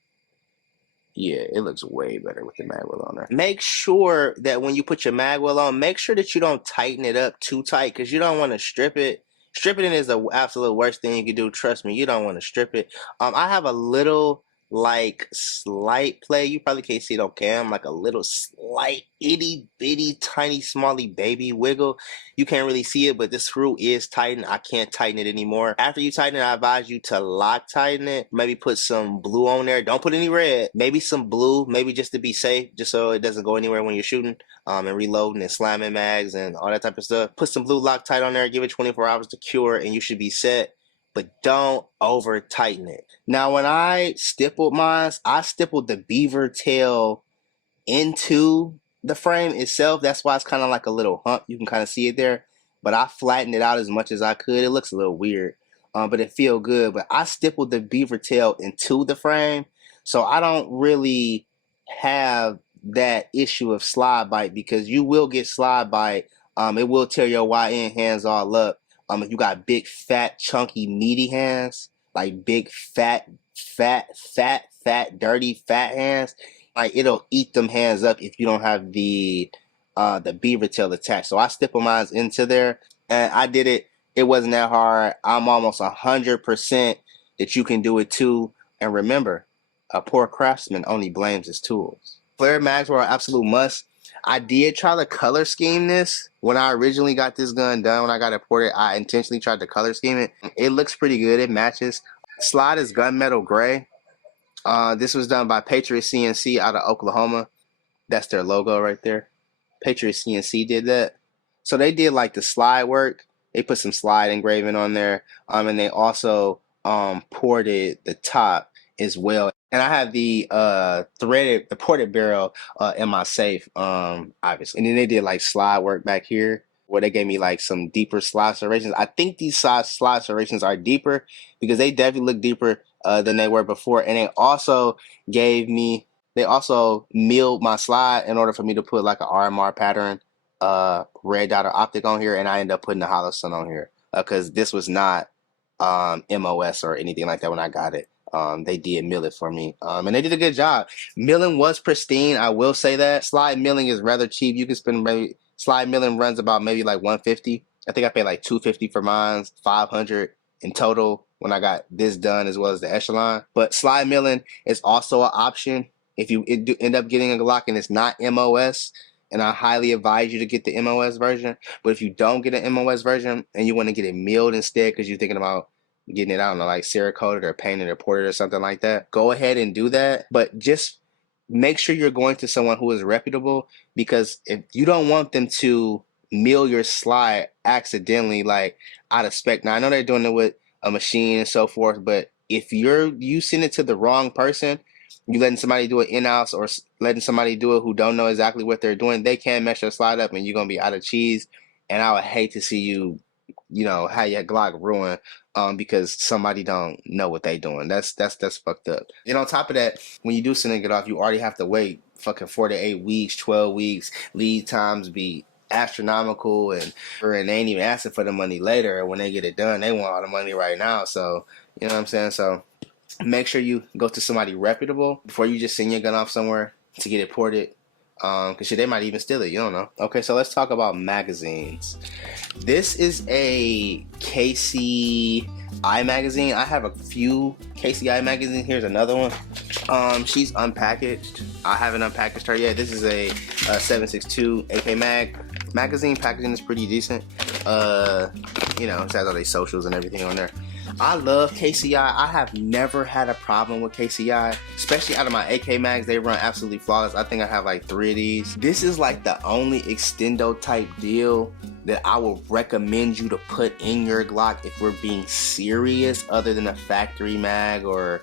Yeah, it looks way better with the Magwell on there. Make sure that when you put your Magwell on, make sure that you don't tighten it up too tight, because you don't want to strip it. Stripping is the absolute worst thing you can do. Trust me, you don't want to strip it. I have a little slight play. You probably can't see it on cam, like a little slight itty bitty tiny smally baby wiggle. You can't really see it, but the screw is tightened. I can't tighten it anymore. After you tighten it, I advise you to lock tighten it. Maybe put some blue on there. Don't put any red. Maybe some blue, maybe just to be safe, just so it doesn't go anywhere when you're shooting and reloading and slamming mags and all that type of stuff. Put some blue Loctite on there. Give it 24 hours to cure, and you should be set. But don't over tighten it. Now, when I stippled mine, I stippled the beaver tail into the frame itself. That's why it's kind of like a little hump. You can kind of see it there. But I flattened it out as much as I could. It looks a little weird, but it feels good. But I stippled the beaver tail into the frame, so I don't really have that issue of slide bite, because you will get slide bite. It will tear your YN hands all up. If you got big, fat, chunky, meaty hands, like big, fat, dirty, fat hands, it'll eat them hands up if you don't have the beaver tail attached. So I stipple mine into there, and I did it. It wasn't that hard. I'm almost 100% that you can do it too. And remember, a poor craftsman only blames his tools. Flared mags were an absolute must. I did try to color scheme this. When I originally got this gun done, when I got it ported, I intentionally tried to color scheme it. It looks pretty good. It matches. Slide is gunmetal gray. This was done by Patriot CNC out of Oklahoma. That's their logo right there. Patriot CNC did that. So they did the slide work. They put some slide engraving on there. And they also ported the top as well. And I have the ported barrel in my safe, obviously. And then they did slide work back here, where they gave me some deeper slide serrations. I think these slide serrations are deeper because they definitely look deeper than they were before, and they also milled my slide in order for me to put like an RMR pattern red dot or optic on here, and I ended up putting the hollow sun on here because this was not MOS or anything like that when I got it. They did mill it for me, and they did a good job. Milling was pristine, I will say that. Slide milling is rather cheap. You can spend maybe slide milling runs about maybe like 150. I think I paid like 250 for mine, 500 in total when I got this done as well as the echelon. But slide milling is also an option if you end up getting a Glock and it's not MOS. And I highly advise you to get the MOS version. But if you don't get an MOS version and you want to get it milled instead because you're thinking about getting it, I don't know, like Cerakoted or painted or ported or something like that, go ahead and do that. But just make sure you're going to someone who is reputable, because if you don't want them to mill your slide accidentally, like out of spec. Now, I know they're doing it with a machine and so forth, but if you send it to the wrong person, you letting somebody do it in-house or letting somebody do it who don't know exactly what they're doing, they can mess your slide up and you're going to be out of cheese. And I would hate to see you, have your Glock ruined because somebody don't know what they doing. That's fucked up. And on top of that, when you do send it off, you already have to wait fucking 4 to 8 weeks, 12 weeks. Lead times be astronomical, and they ain't even asking for the money later. When they get it done, they want all the money right now. So, you know what I'm saying? So make sure you go to somebody reputable before you just send your gun off somewhere to get it ported. Because shit, they might even steal it. You don't know. Okay, so let's talk about magazines. This is a KCI magazine. I have a few KCI magazines. Here's another one. She's unpackaged. I haven't unpackaged her yet. This is a 7.62 AK mag. Magazine packaging is pretty decent. It has all these socials and everything on there. I love KCI. I have never had a problem with KCI, especially out of my AK mags. They run absolutely flawless. I think I have like 3 of these. This is like the only extendo type deal that I will recommend you to put in your Glock if we're being serious, other than a factory mag or...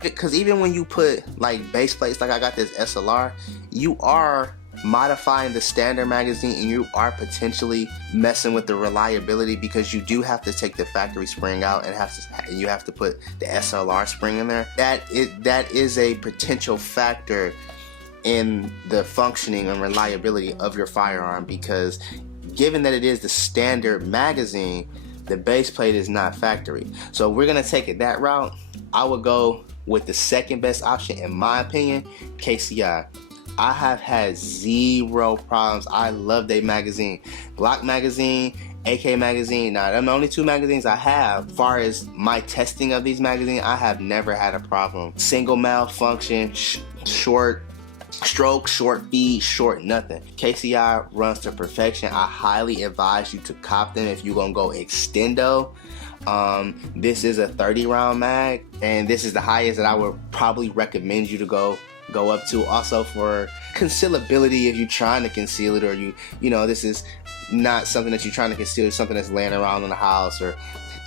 Because even when you put like base plates, like I got this SLR, you are modifying the standard magazine and you are potentially messing with the reliability, because you do have to take the factory spring out and you have to put the SLR spring in there. That is a potential factor in the functioning and reliability of your firearm, because given that it is the standard magazine, the base plate is not factory. So we're gonna take it that route. I would go with the second best option, in my opinion, KCI. I have had 0 problems. I love their magazine. Glock magazine, AK magazine. Now, them the only 2 magazines I have. As far as my testing of these magazines, I have never had a problem. Single malfunction, short stroke, short feed, short nothing. KCI runs to perfection. I highly advise you to cop them if you're gonna go extendo. This is a 30 round mag, and this is the highest that I would probably recommend you to go up to. Also for concealability, if you're trying to conceal it, or this is not something that you're trying to conceal, it's something that's laying around in the house or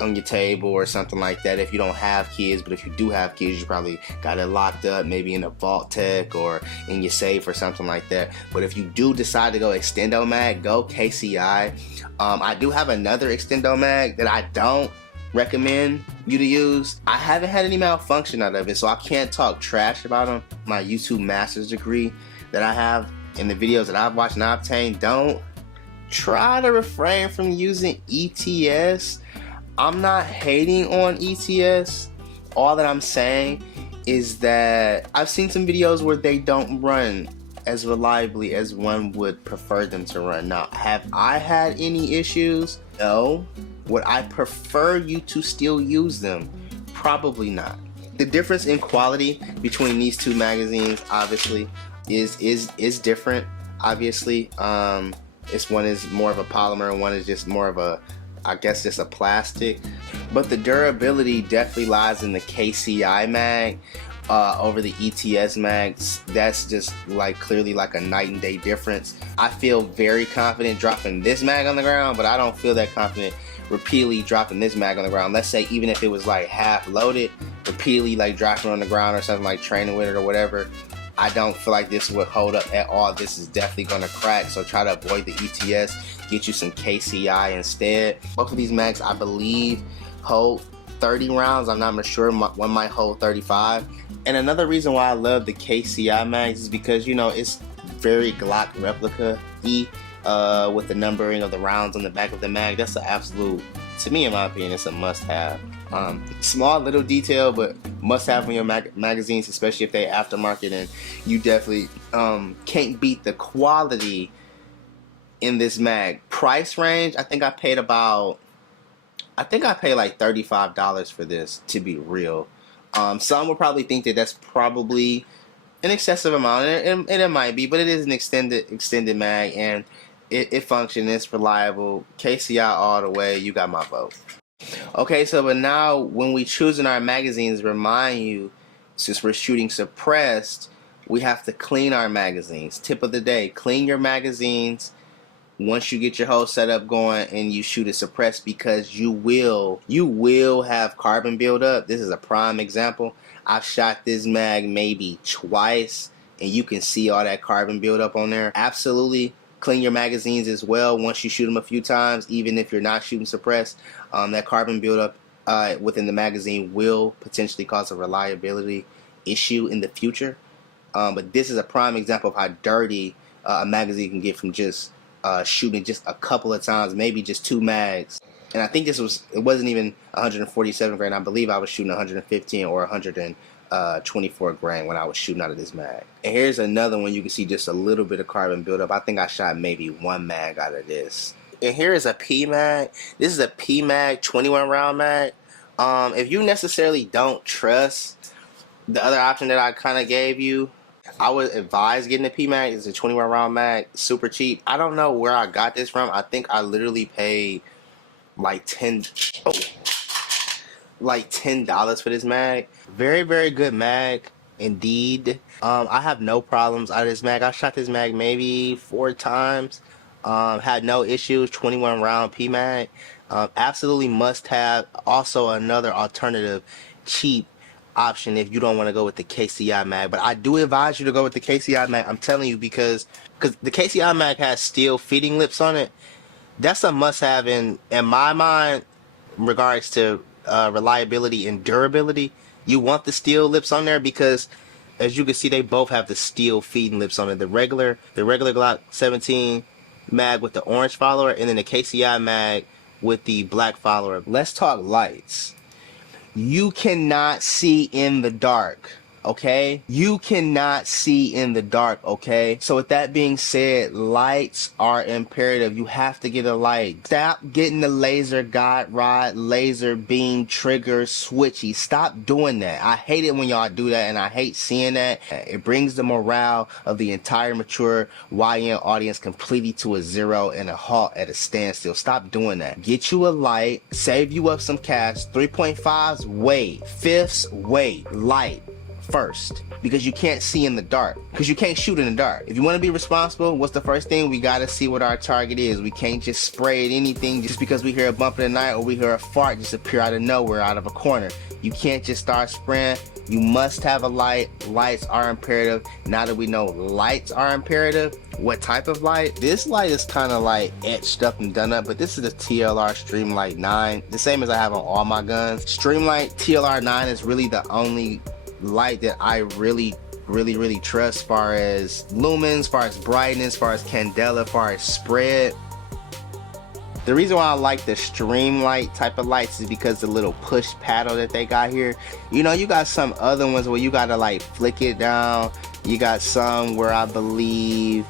on your table or something like that. If you don't have kids, but if you do have kids, you probably got it locked up, maybe in a vault tech or in your safe or something like that. But if you do decide to go extendo mag, go KCI. I do have another extendo mag that I don't recommend you to use. I haven't had any malfunction out of it, so I can't talk trash about them. My YouTube master's degree that I have in the videos that I've watched and I've obtained, don't try to refrain from using ETS. I'm not hating on ETS. All that I'm saying is that I've seen some videos where they don't run as reliably as one would prefer them to run. Now, have I had any issues? No. Would I prefer you to still use them? Probably not. The difference in quality between these 2 magazines obviously is different. Obviously, this one is more of a polymer and one is just more of a, I guess, just a plastic. But the durability definitely lies in the KCI mag over the ETS mags. That's just like clearly like a night and day difference. I feel very confident dropping this mag on the ground, but I don't feel that confident repeatedly dropping this mag on the ground. Let's say even if it was like half loaded, repeatedly like dropping on the ground or something, like training with it or whatever, I don't feel like this would hold up at all. This is definitely gonna crack, so try to avoid the ETS. Get you some KCI instead. Both of these mags, I believe, hold 30 rounds. I'm not sure, one might hold 35. And another reason why I love the KCI mags is because, you know, it's very Glock replica-y with the numbering of the rounds on the back of the mag. That's an absolute, to me in my opinion, it's a must-have. Small little detail, but must-have on your magazines, especially if they aftermarket, and you definitely can't beat the quality in this mag. Price range, I think I paid like $35 for this, to be real. Some will probably think that that's probably an excessive amount, and it might be, but it is an extended mag, and it functions, it's reliable. KCI all the way, you got my vote. Okay, so but now when we choosing our magazines, remind you, since we're shooting suppressed, we have to clean our magazines. Tip of the day, clean your magazines once you get your whole setup going and you shoot it suppressed, because you will have carbon buildup. This is a prime example. I've shot this mag maybe twice and you can see all that carbon buildup on there. Absolutely clean your magazines as well once you shoot them a few times, even if you're not shooting suppressed. That carbon buildup within the magazine will potentially cause a reliability issue in the future. But this is a prime example of how dirty a magazine can get from just shooting just a couple of times, maybe just 2 mags. And I think it wasn't even 147 grain. I believe I was shooting 115 or 124 grain when I was shooting out of this mag. And here's another one. You can see just a little bit of carbon buildup. I think I shot maybe 1 mag out of this. And here is a P mag. This is a P mag 21 round mag. If you necessarily don't trust the other option that I kind of gave you, I would advise getting a P mag. It's a 21 round mag, super cheap. I don't know where I got this from. I think I literally paid like $10 for this mag. Very, very good mag indeed. I have no problems out of this mag. I shot this mag maybe 4 times. Had no issues. 21 round P mag. Absolutely must have. Also another alternative cheap option if you don't want to go with the KCI mag, but I do advise you to go with the KCI mag. I'm telling you, because the KCI mag has steel feeding lips on it. That's a must-have in my mind in regards to reliability and durability. You want the steel lips on there because, as you can see, they both have the steel feeding lips on it. The regular Glock 17 mag with the orange follower, and then the KCI mag with the black follower. Let's talk lights. You cannot see in the dark, okay? You cannot see in the dark, okay? So with that being said, lights are imperative. You have to get a light. Stop getting the laser guide rod, laser beam, trigger, switchy. Stop doing that. I hate it when y'all do that, and I hate seeing that. It brings the morale of the entire mature YN audience completely to a zero and a halt at a standstill. Stop doing that. Get you a light, save you up some cash. 3.5s, wait. 5ths, wait. Light first, because you can't see in the dark, because you can't shoot in the dark. If you want to be responsible, what's the first thing? We got to see what our target is. We can't just spray at anything just because we hear a bump in the night or we hear a fart just appear out of nowhere, out of a corner. You can't just start spraying. You must have a light. Lights are imperative. Now that we know lights are imperative, what type of light? This light is kind of like etched up and done up, but this is the TLR Streamlight 9, the same as I have on all my guns. Streamlight TLR 9 is really the only light that I really trust, as far as lumens, as far as brightness, as far as candela, as far as spread. The reason why I like the Streamlight type of lights is because the little push paddle that they got here. You know, you got some other ones where you gotta like flick it down. You got some where I believe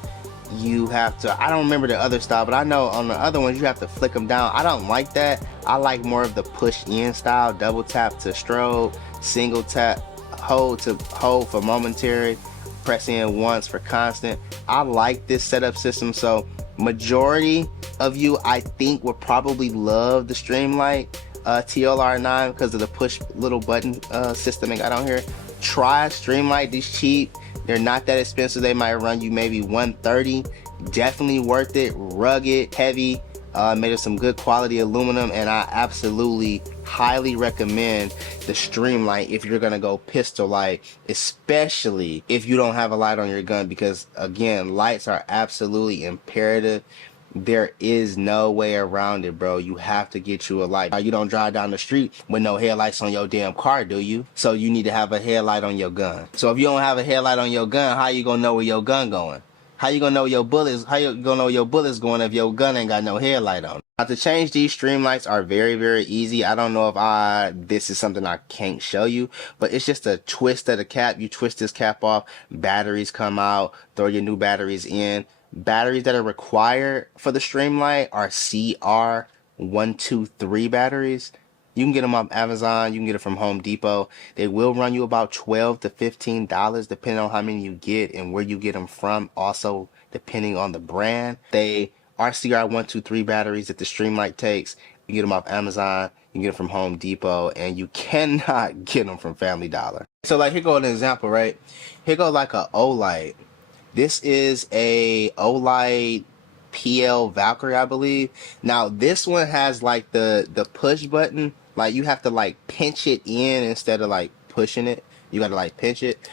you have to, I don't remember the other style, but I know on the other ones you have to flick them down. I don't like that. I like more of the push in style, double tap to strobe, single tap, hold to hold for momentary, press in once for constant. I like this setup system. So majority of you, I think, would probably love the Streamlight TLR 9 because of the push little button system they got on here. Try Streamlight. These cheap, they're not that expensive. They might run you maybe $130. Definitely worth it. Rugged, heavy, made of some good quality aluminum, and I absolutely highly recommend the Streamlight if you're gonna go pistol light, especially if you don't have a light on your gun, because again, lights are absolutely imperative. There is no way around it, bro. You have to get you a light. You don't drive down the street with no headlights on your damn car, do you? So you need to have a headlight on your gun. So if you don't have a headlight on your gun, how you gonna know where your gun going? How you gonna know your bullets? How you gonna know your bullets going if your gun ain't got no headlight on? Now, to change these Streamlights are very, very easy. I don't know if this is something I can't show you, but it's just a twist of the cap. You twist this cap off, batteries come out, throw your new batteries in. Batteries that are required for the Streamlight are CR123 batteries. You can get them off Amazon. You can get it from Home Depot. They will run you about $12 to $15 depending on how many you get and where you get them from. Also, depending on the brand. They are CR123 batteries that the Streamlight takes. You get them off Amazon. You can get them from Home Depot. And you cannot get them from Family Dollar. So like here go an example, right? Here go like a O-Light. This is a O-Light PL Valkyrie, I believe. Now this one has like the push button. Like you have to like pinch it in instead of like pushing it. You gotta like pinch it.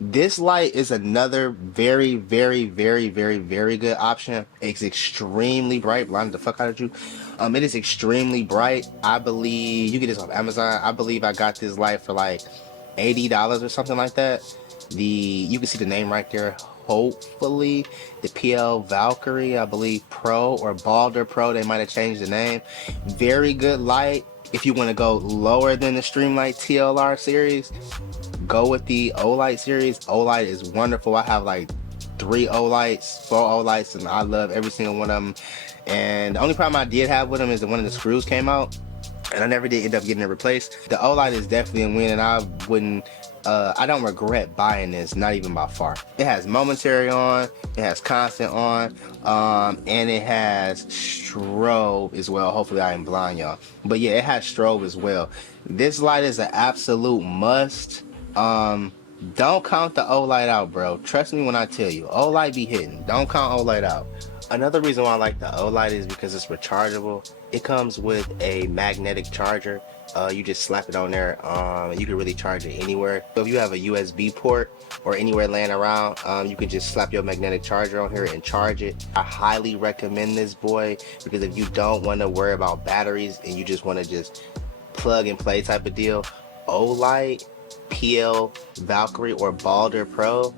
This light is another very, very, very, very, very good option. It's extremely bright. Blinded the fuck out of you. It is extremely bright. I believe you get this off Amazon. I believe I got this light for like $80 or something like that. You can see the name right there. Hopefully the PL Valkyrie, I believe Pro or Balder Pro, they might have changed the name. Very good light. If you want to go lower than the Streamlight TLR series, go with the O-Light series. O-Light is wonderful. I have like 3 O-Lights, 4 O-Lights, and I love every single one of them. And the only problem I did have with them is that one of the screws came out and I never did end up getting it replaced. The O-Light is definitely a win, and I don't regret buying this, not even by far. It has momentary on, it has constant on, and it has strobe as well. Hopefully I ain't blind y'all, but yeah, it has strobe as well. This light is an absolute must. Don't count the O-Light out, bro. Trust me when I tell you, O-Light be hitting. Don't count O-Light out. Another reason why I like the O-Light is because it's rechargeable. It comes with a magnetic charger. You just slap it on there. You can really charge it anywhere. So if you have a USB port or anywhere laying around, you can just slap your magnetic charger on here and charge it. I highly recommend this boy, because if you don't want to worry about batteries and you just want to just plug and play type of deal, O-Light, PL Valkyrie, or Balder Pro,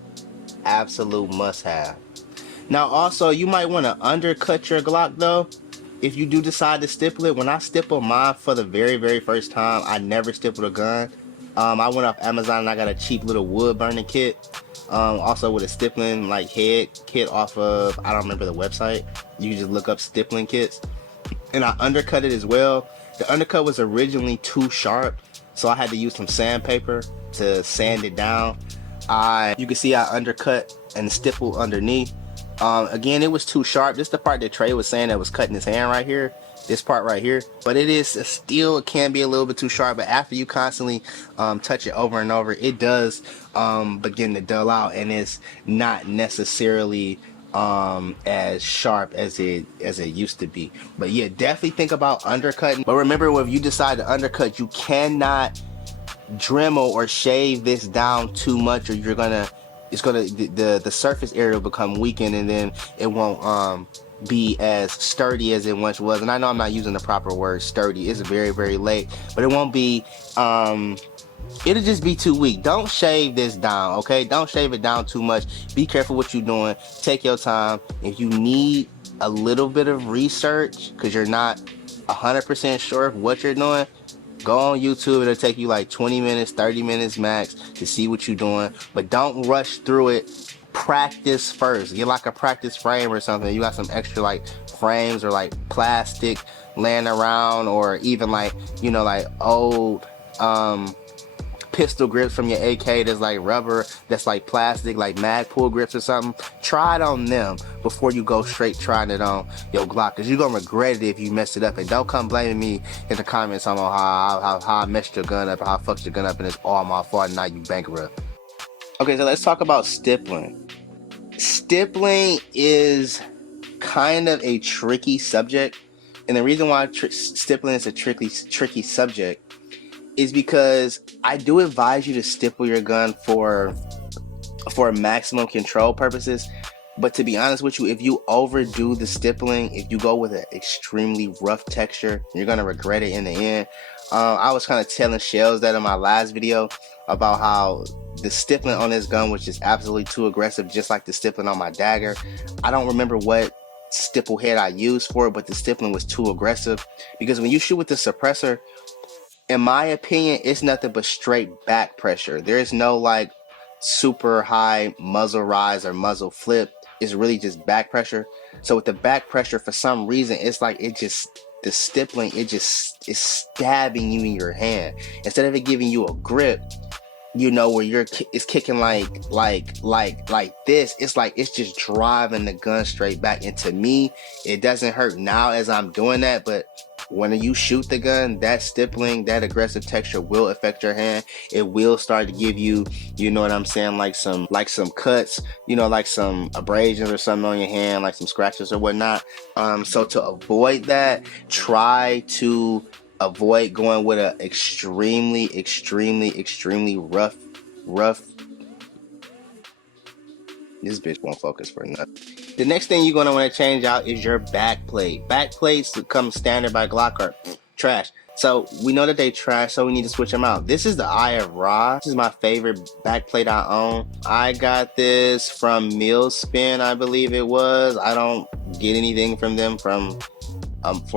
absolute must have. Now also, you might want to undercut your Glock though. If you do decide to stipple it, when I stipple mine for the very, very first time, I never stippled a gun. I went off Amazon and I got a cheap little wood burning kit. Also with a stippling like head kit off of, I don't remember the website. You just look up stippling kits. And I undercut it as well. The undercut was originally too sharp, so I had to use some sandpaper to sand it down. You can see I undercut and stippled underneath. Again, it was too sharp. This is the part that Trey was saying that was cutting his hand right here. This part right here. But it is still, it can be a little bit too sharp. But after you constantly touch it over and over, it does begin to dull out, and it's not necessarily as sharp as it used to be. But yeah, definitely think about undercutting. But remember, if you decide to undercut, you cannot Dremel or shave this down too much, or you're gonna, the surface area will become weakened, and then it won't be as sturdy as it once was. And I know I'm not using the proper word sturdy, it's very, very late, but it won't be, it'll just be too weak. Don't shave this down, okay? Don't shave it down too much. Be careful what you're doing. Take your time. If you need a little bit of research because you're not 100% sure of what you're doing, go on YouTube. It'll take you like 20 minutes, 30 minutes max to see what you're doing. But don't rush through it. Practice first. Get like a practice frame or something. You got some extra like frames or like plastic laying around, or even like, you know, like old pistol grips from your AK that's like rubber, that's like plastic, like Magpul grips or something. Try it on them before you go straight trying it on your Glock, because you're gonna regret it if you mess it up. And don't come blaming me in the comments on how I messed your gun up or how I fucked your gun up and it's all my fault and now you bankrupt. Okay, so let's talk about stippling. Stippling is kind of a tricky subject And the reason why stippling is a tricky subject is because I do advise you to stipple your gun for maximum control purposes. But to be honest with you, if you overdo the stippling, if you go with an extremely rough texture, you're gonna regret it in the end. I was kind of telling Shells that in my last video about how the stippling on this gun was just absolutely too aggressive, just like the stippling on my dagger. I don't remember what stipple head I used for it, but the stippling was too aggressive, because when you shoot with the suppressor, in my opinion, it's nothing but straight back pressure. There is no like super high muzzle rise or muzzle flip. It's really just back pressure. So with the back pressure, for some reason, it's like the stippling, it just is stabbing you in your hand instead of it giving you a grip, you know, where it's kicking like this. It's like it's just driving the gun straight back. And to me, it doesn't hurt now as I'm doing that, but when you shoot the gun, that stippling, that aggressive texture will affect your hand. It will start to give you, you know what I'm saying, like some cuts, you know, like some abrasions or something on your hand, like some scratches or whatnot. So to avoid that, try to avoid going with a extremely rough. This bitch won't focus for nothing. The next thing you're gonna want to change out is your back plate. Back plates that come standard by Glock are trash. So we know that they trash, so we need to switch them out. This is the Eye of Ra. This is my favorite back plate I own. I got this from Millspin, I believe it was. I don't get anything from them for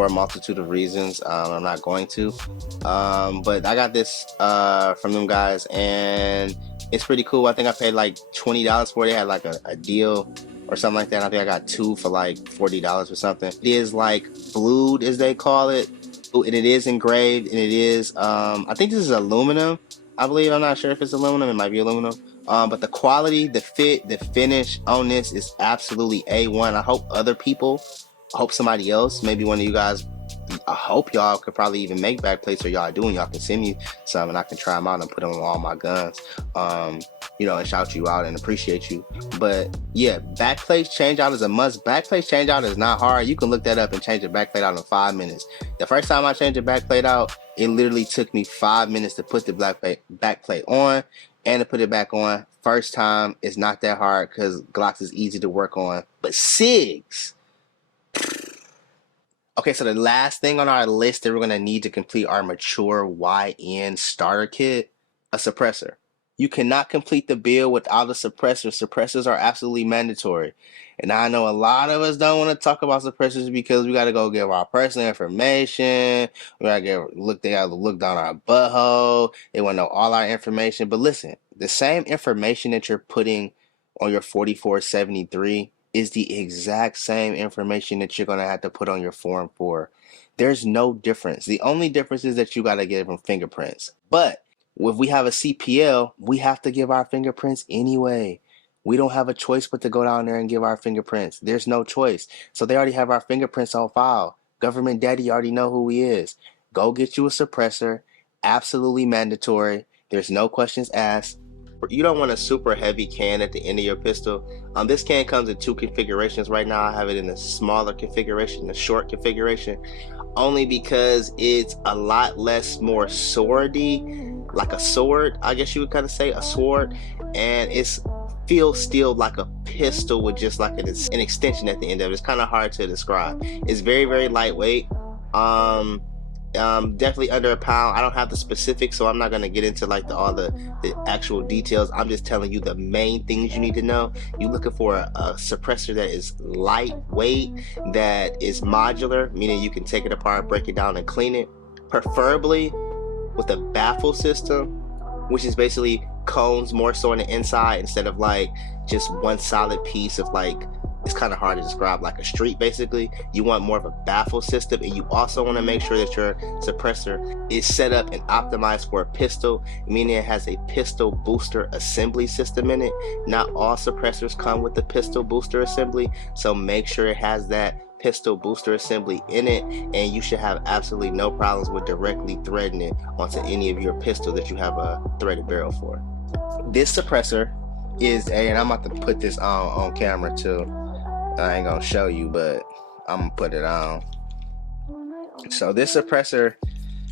a multitude of reasons. I'm not going to. But I got this from them guys, and it's pretty cool. I think I paid like $20 for it. They had like a deal or something like that. I think I got two for like $40 or something. It is like blued, as they call it, and it is engraved, and it is I think this is aluminum, I believe. I'm not sure if it's aluminum. It might be aluminum. But the quality, the fit, the finish on this is absolutely A1. I hope somebody else, maybe one of you guys, I hope y'all could probably even make back plates, or y'all do, and y'all can send me some and I can try them out and put them on all my guns, you know, and shout you out and appreciate you. But yeah, back plates change out is a must. Back plates change out is not hard. You can look that up and change a back plate out in 5 minutes. The first time I changed a back plate out, it literally took me 5 minutes to put the back plate on and to put it back on. First time, it's not that hard because Glocks is easy to work on. But SIGs, okay, so the last thing on our list that we're going to need to complete our mature YN starter kit, a suppressor. You cannot complete the build without a suppressor. Suppressors are absolutely mandatory. And I know a lot of us don't want to talk about suppressors because we got to go give our personal information. We got to look down our butthole. They want to know all our information. But listen, the same information that you're putting on your 4473 is the exact same information that you're going to have to put on your Form 4. There's no difference. The only difference is that you got to give them fingerprints. But if we have a CPL, we have to give our fingerprints anyway. We don't have a choice but to go down there and give our fingerprints. There's no choice. So they already have our fingerprints on file. Government daddy already know who he is. Go get you a suppressor. Absolutely mandatory. There's no questions asked. You don't want a super heavy can at the end of your pistol. This can comes in two configurations right now. I have it in the smaller configuration, the short configuration, only because it's a lot more swordy, like a sword, I guess you would kind of say, a sword, and it feels still like a pistol with just like an extension at the end of it. It's kind of hard to describe. It's very lightweight. Definitely under a pound. I don't have the specifics, so I'm not going to get into like all the actual details. I'm just telling you the main things you need to know. You're looking for a suppressor that is lightweight, that is modular, meaning you can take it apart, break it down, and clean it, preferably with a baffle system, which is basically cones more so on the inside instead of like just one solid piece of like, it's kind of hard to describe, like a street basically. You want more of a baffle system, and you also want to make sure that your suppressor is set up and optimized for a pistol, meaning it has a pistol booster assembly system in it. Not all suppressors come with the pistol booster assembly, so make sure it has that pistol booster assembly in it, and you should have absolutely no problems with directly threading it onto any of your pistol that you have a threaded barrel for. This suppressor is and I'm about to put this on camera too. I ain't gonna show you, but I'm gonna put it on. So this suppressor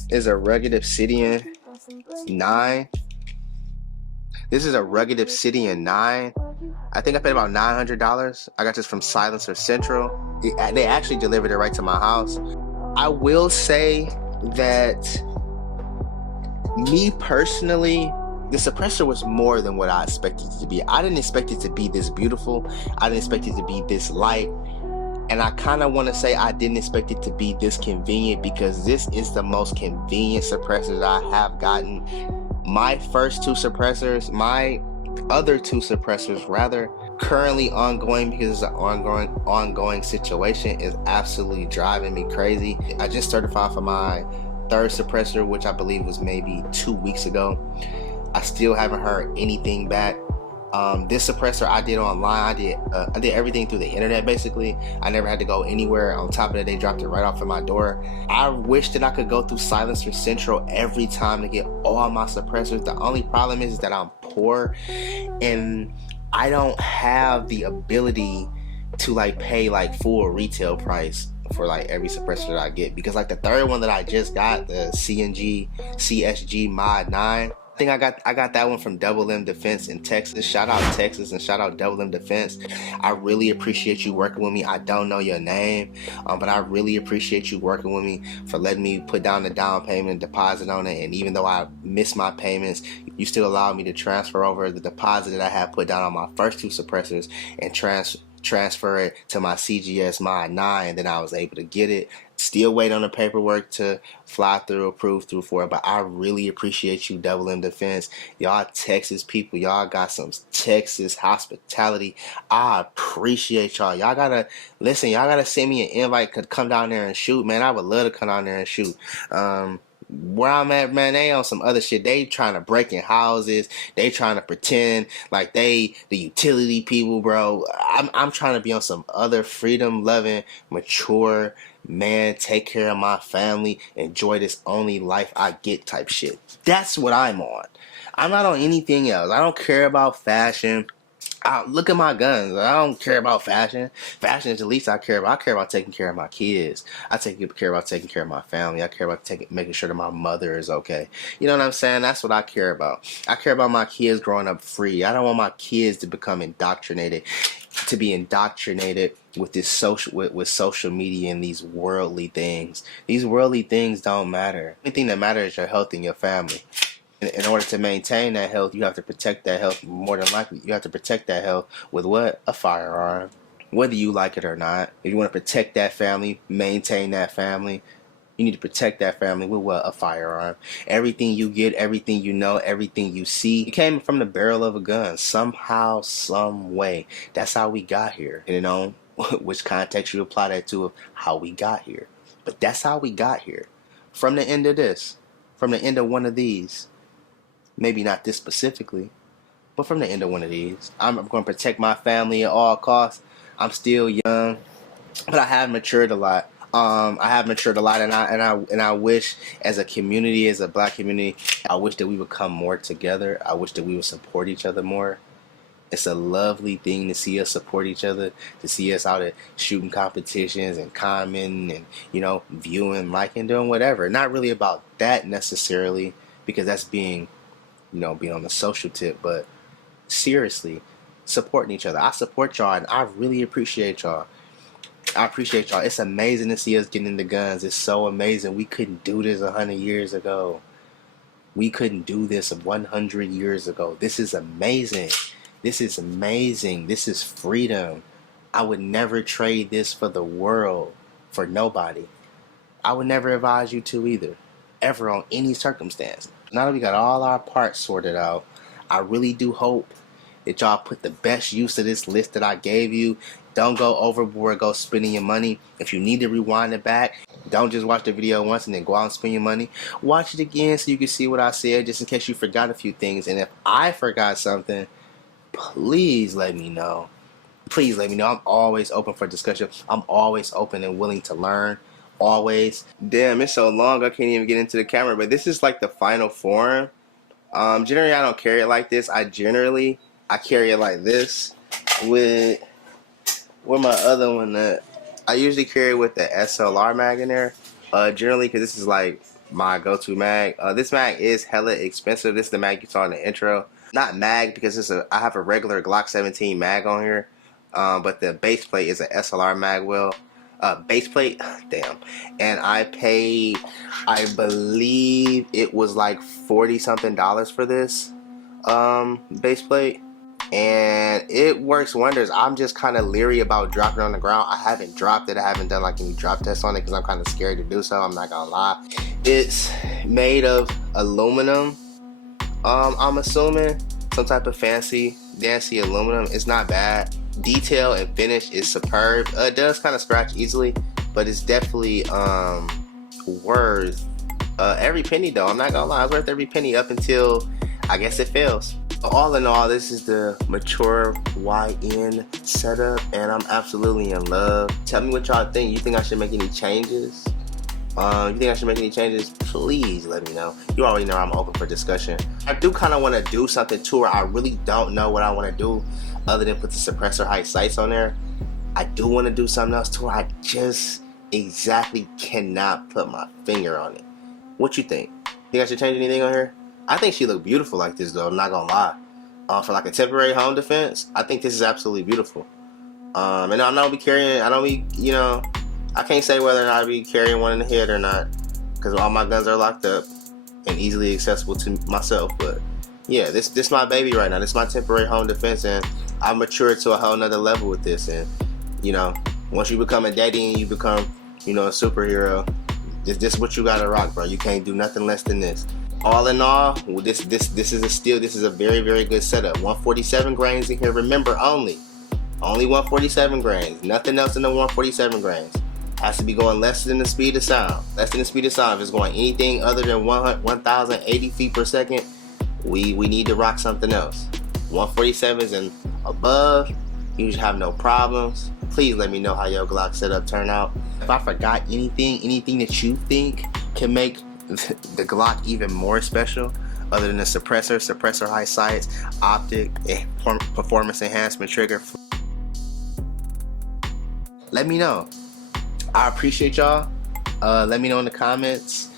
is a rugged Obsidian 9. This is a rugged Obsidian 9. I think I paid about $900. I got this from Silencer Central. They actually delivered it right to my house. I will say that me personally, the suppressor was more than what I expected it to be. I didn't expect it to be this beautiful. I didn't expect it to be this light. And I kind of want to say I didn't expect it to be this convenient, because this is the most convenient suppressor that I have gotten. My first two suppressors, my other two suppressors rather, currently ongoing because it's an ongoing situation, is absolutely driving me crazy. I just certified for my third suppressor, which I believe was maybe 2 weeks ago. I still haven't heard anything back. This suppressor I did online. I did everything through the internet basically. I never had to go anywhere. On top of that, they dropped it right off at my door. I wish that I could go through Silencer Central every time to get all my suppressors. The only problem is that I'm poor and I don't have the ability to like pay like full retail price for like every suppressor that I get, because like the third one that I just got, the CSG Mod 9, I think I got that one from Double M Defense in Texas. Shout out Texas and shout out Double M Defense. I really appreciate you working with me. I don't know your name, but I really appreciate you working with me for letting me put down the down payment and deposit on it. And even though I missed my payments, you still allowed me to transfer over the deposit that I had put down on my first two suppressors and transfer it to my CGS Mod 9. Then I was able to get it. Still wait on the paperwork to fly through, approve through for it. But I really appreciate you, Double M Defense. Y'all Texas people, y'all got some Texas hospitality. I appreciate y'all. Y'all gotta listen. Y'all gotta send me an invite. Could come down there and shoot, man. I would love to come down there and shoot. Where I'm at, man, they on some other shit. They trying to break in houses. They trying to pretend like they the utility people, bro. I'm trying to be on some other freedom loving, mature, man, take care of my family, enjoy this only life I get type shit. That's what I'm on. I'm not on anything else. I don't care about fashion. Look at my guns. I don't care about fashion. Fashion is the least I care about. I care about taking care of my kids. I care about taking care of my family. I care about making sure that my mother is okay. You know what I'm saying? That's what I care about. I care about my kids growing up free. I don't want my kids to become indoctrinated, to be indoctrinated with this with social media and these worldly things. These worldly things don't matter. The only thing that matters is your health and your family. In order to maintain that health, you have to protect that health. More than likely, you have to protect that health with what? A firearm. Whether you like it or not. If you want to protect that family, maintain that family, you need to protect that family with what? A firearm. Everything you get, everything you know, everything you see, it came from the barrel of a gun. Somehow, some way. That's how we got here. You know, which context you apply that to of how we got here. But that's how we got here. From the end of this. From the end of one of these. Maybe not this specifically, but from the end of one of these. I'm going to protect my family at all costs. I'm still young, but I have matured a lot. And I wish, as a community, as a black community, I wish that we would come more together. I wish that we would support each other more. It's a lovely thing to see us support each other, to see us out at shooting competitions and commenting and, you know, viewing, liking, doing whatever. Not really about that necessarily, because that's being, you know, being on the social tip, but seriously, supporting each other. I support y'all, and I really appreciate y'all. I appreciate y'all. It's amazing to see us getting into guns. It's so amazing. We couldn't do this 100 years ago. We couldn't do this 100 years ago. This is amazing. This is amazing. This is freedom. I would never trade this for the world, for nobody. I would never advise you to either, ever, on any circumstance. Now that we got all our parts sorted out, I really do hope that y'all put the best use of this list that I gave you. Don't go overboard, go spending your money. If you need to rewind it back, don't just watch the video once and then go out and spend your money. Watch it again so you can see what I said, just in case you forgot a few things. And if I forgot something, please let me know. Please let me know. I'm always open for discussion. I'm always open and willing to learn. Always. Damn, it's so long I can't even get into the camera, but this is like the final form. Generally I don't carry it like this. I carry it like this with my other one that I usually carry with the SLR mag in there. generally, because this is like my go-to mag. This mag is hella expensive. This is the mag you saw in the intro. Not mag because I have a regular Glock 17 mag on here, but the base plate is an SLR Magwell base plate. Damn, and I paid, I believe it was like $40 something for this base plate. And it works wonders. I'm just kind of leery about dropping it on the ground. I haven't dropped it. I haven't done like any drop tests on it because I'm kind of scared to do so. I'm not gonna lie. It's made of aluminum. I'm assuming some type of fancy dancy aluminum. It's not bad. Detail and finish is superb. It does kind of scratch easily, but it's definitely worth every penny though. I'm not gonna lie. It's worth every penny up until I guess it fails. All in all, this is the mature YN setup, and I'm absolutely in love. Tell me what y'all think. You think I should make any changes? You think I should make any changes? Please let me know. You already know I'm open for discussion. I do kind of want to do something to her. I really don't know what I want to do other than put the suppressor height sights on there. I do want to do something else to her. I just exactly cannot put my finger on it. What you think? Think I should change anything on her? I think she looked beautiful like this though, I'm not gonna lie. For like a temporary home defense, I think this is absolutely beautiful. And I don't be carrying, I can't say whether or not I be carrying one in the head or not, because all my guns are locked up and easily accessible to myself. But yeah, this my baby right now. This is my temporary home defense, and I've matured to a whole nother level with this. And once you become a daddy and you become, a superhero, this is what you gotta rock, bro. You can't do nothing less than this. All in all, this is a steal. This is a very, very good setup. 147 grains in here. Remember, only 147 grains. Nothing else in the 147 grains. Has to be going less than the speed of sound. Less than the speed of sound. If it's going anything other than 1,080 feet per second, we need to rock something else. 147s and above, you should have no problems. Please let me know how your Glock setup turn out. If I forgot anything that you think can make the Glock even more special, other than the suppressor high sights, optic, and performance enhancement trigger, let me know. I appreciate y'all. Let me know in the comments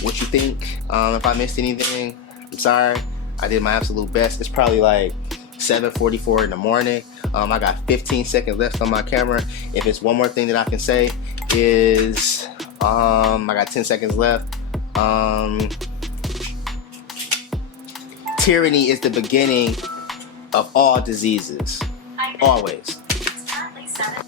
what you think. If I missed anything, I'm sorry. I did my absolute best. It's probably like 7:44 in the morning. I got 15 seconds left on my camera. If it's one more thing that I can say is, I got 10 seconds left. Tyranny is the beginning of all diseases. Always. It's currently 7.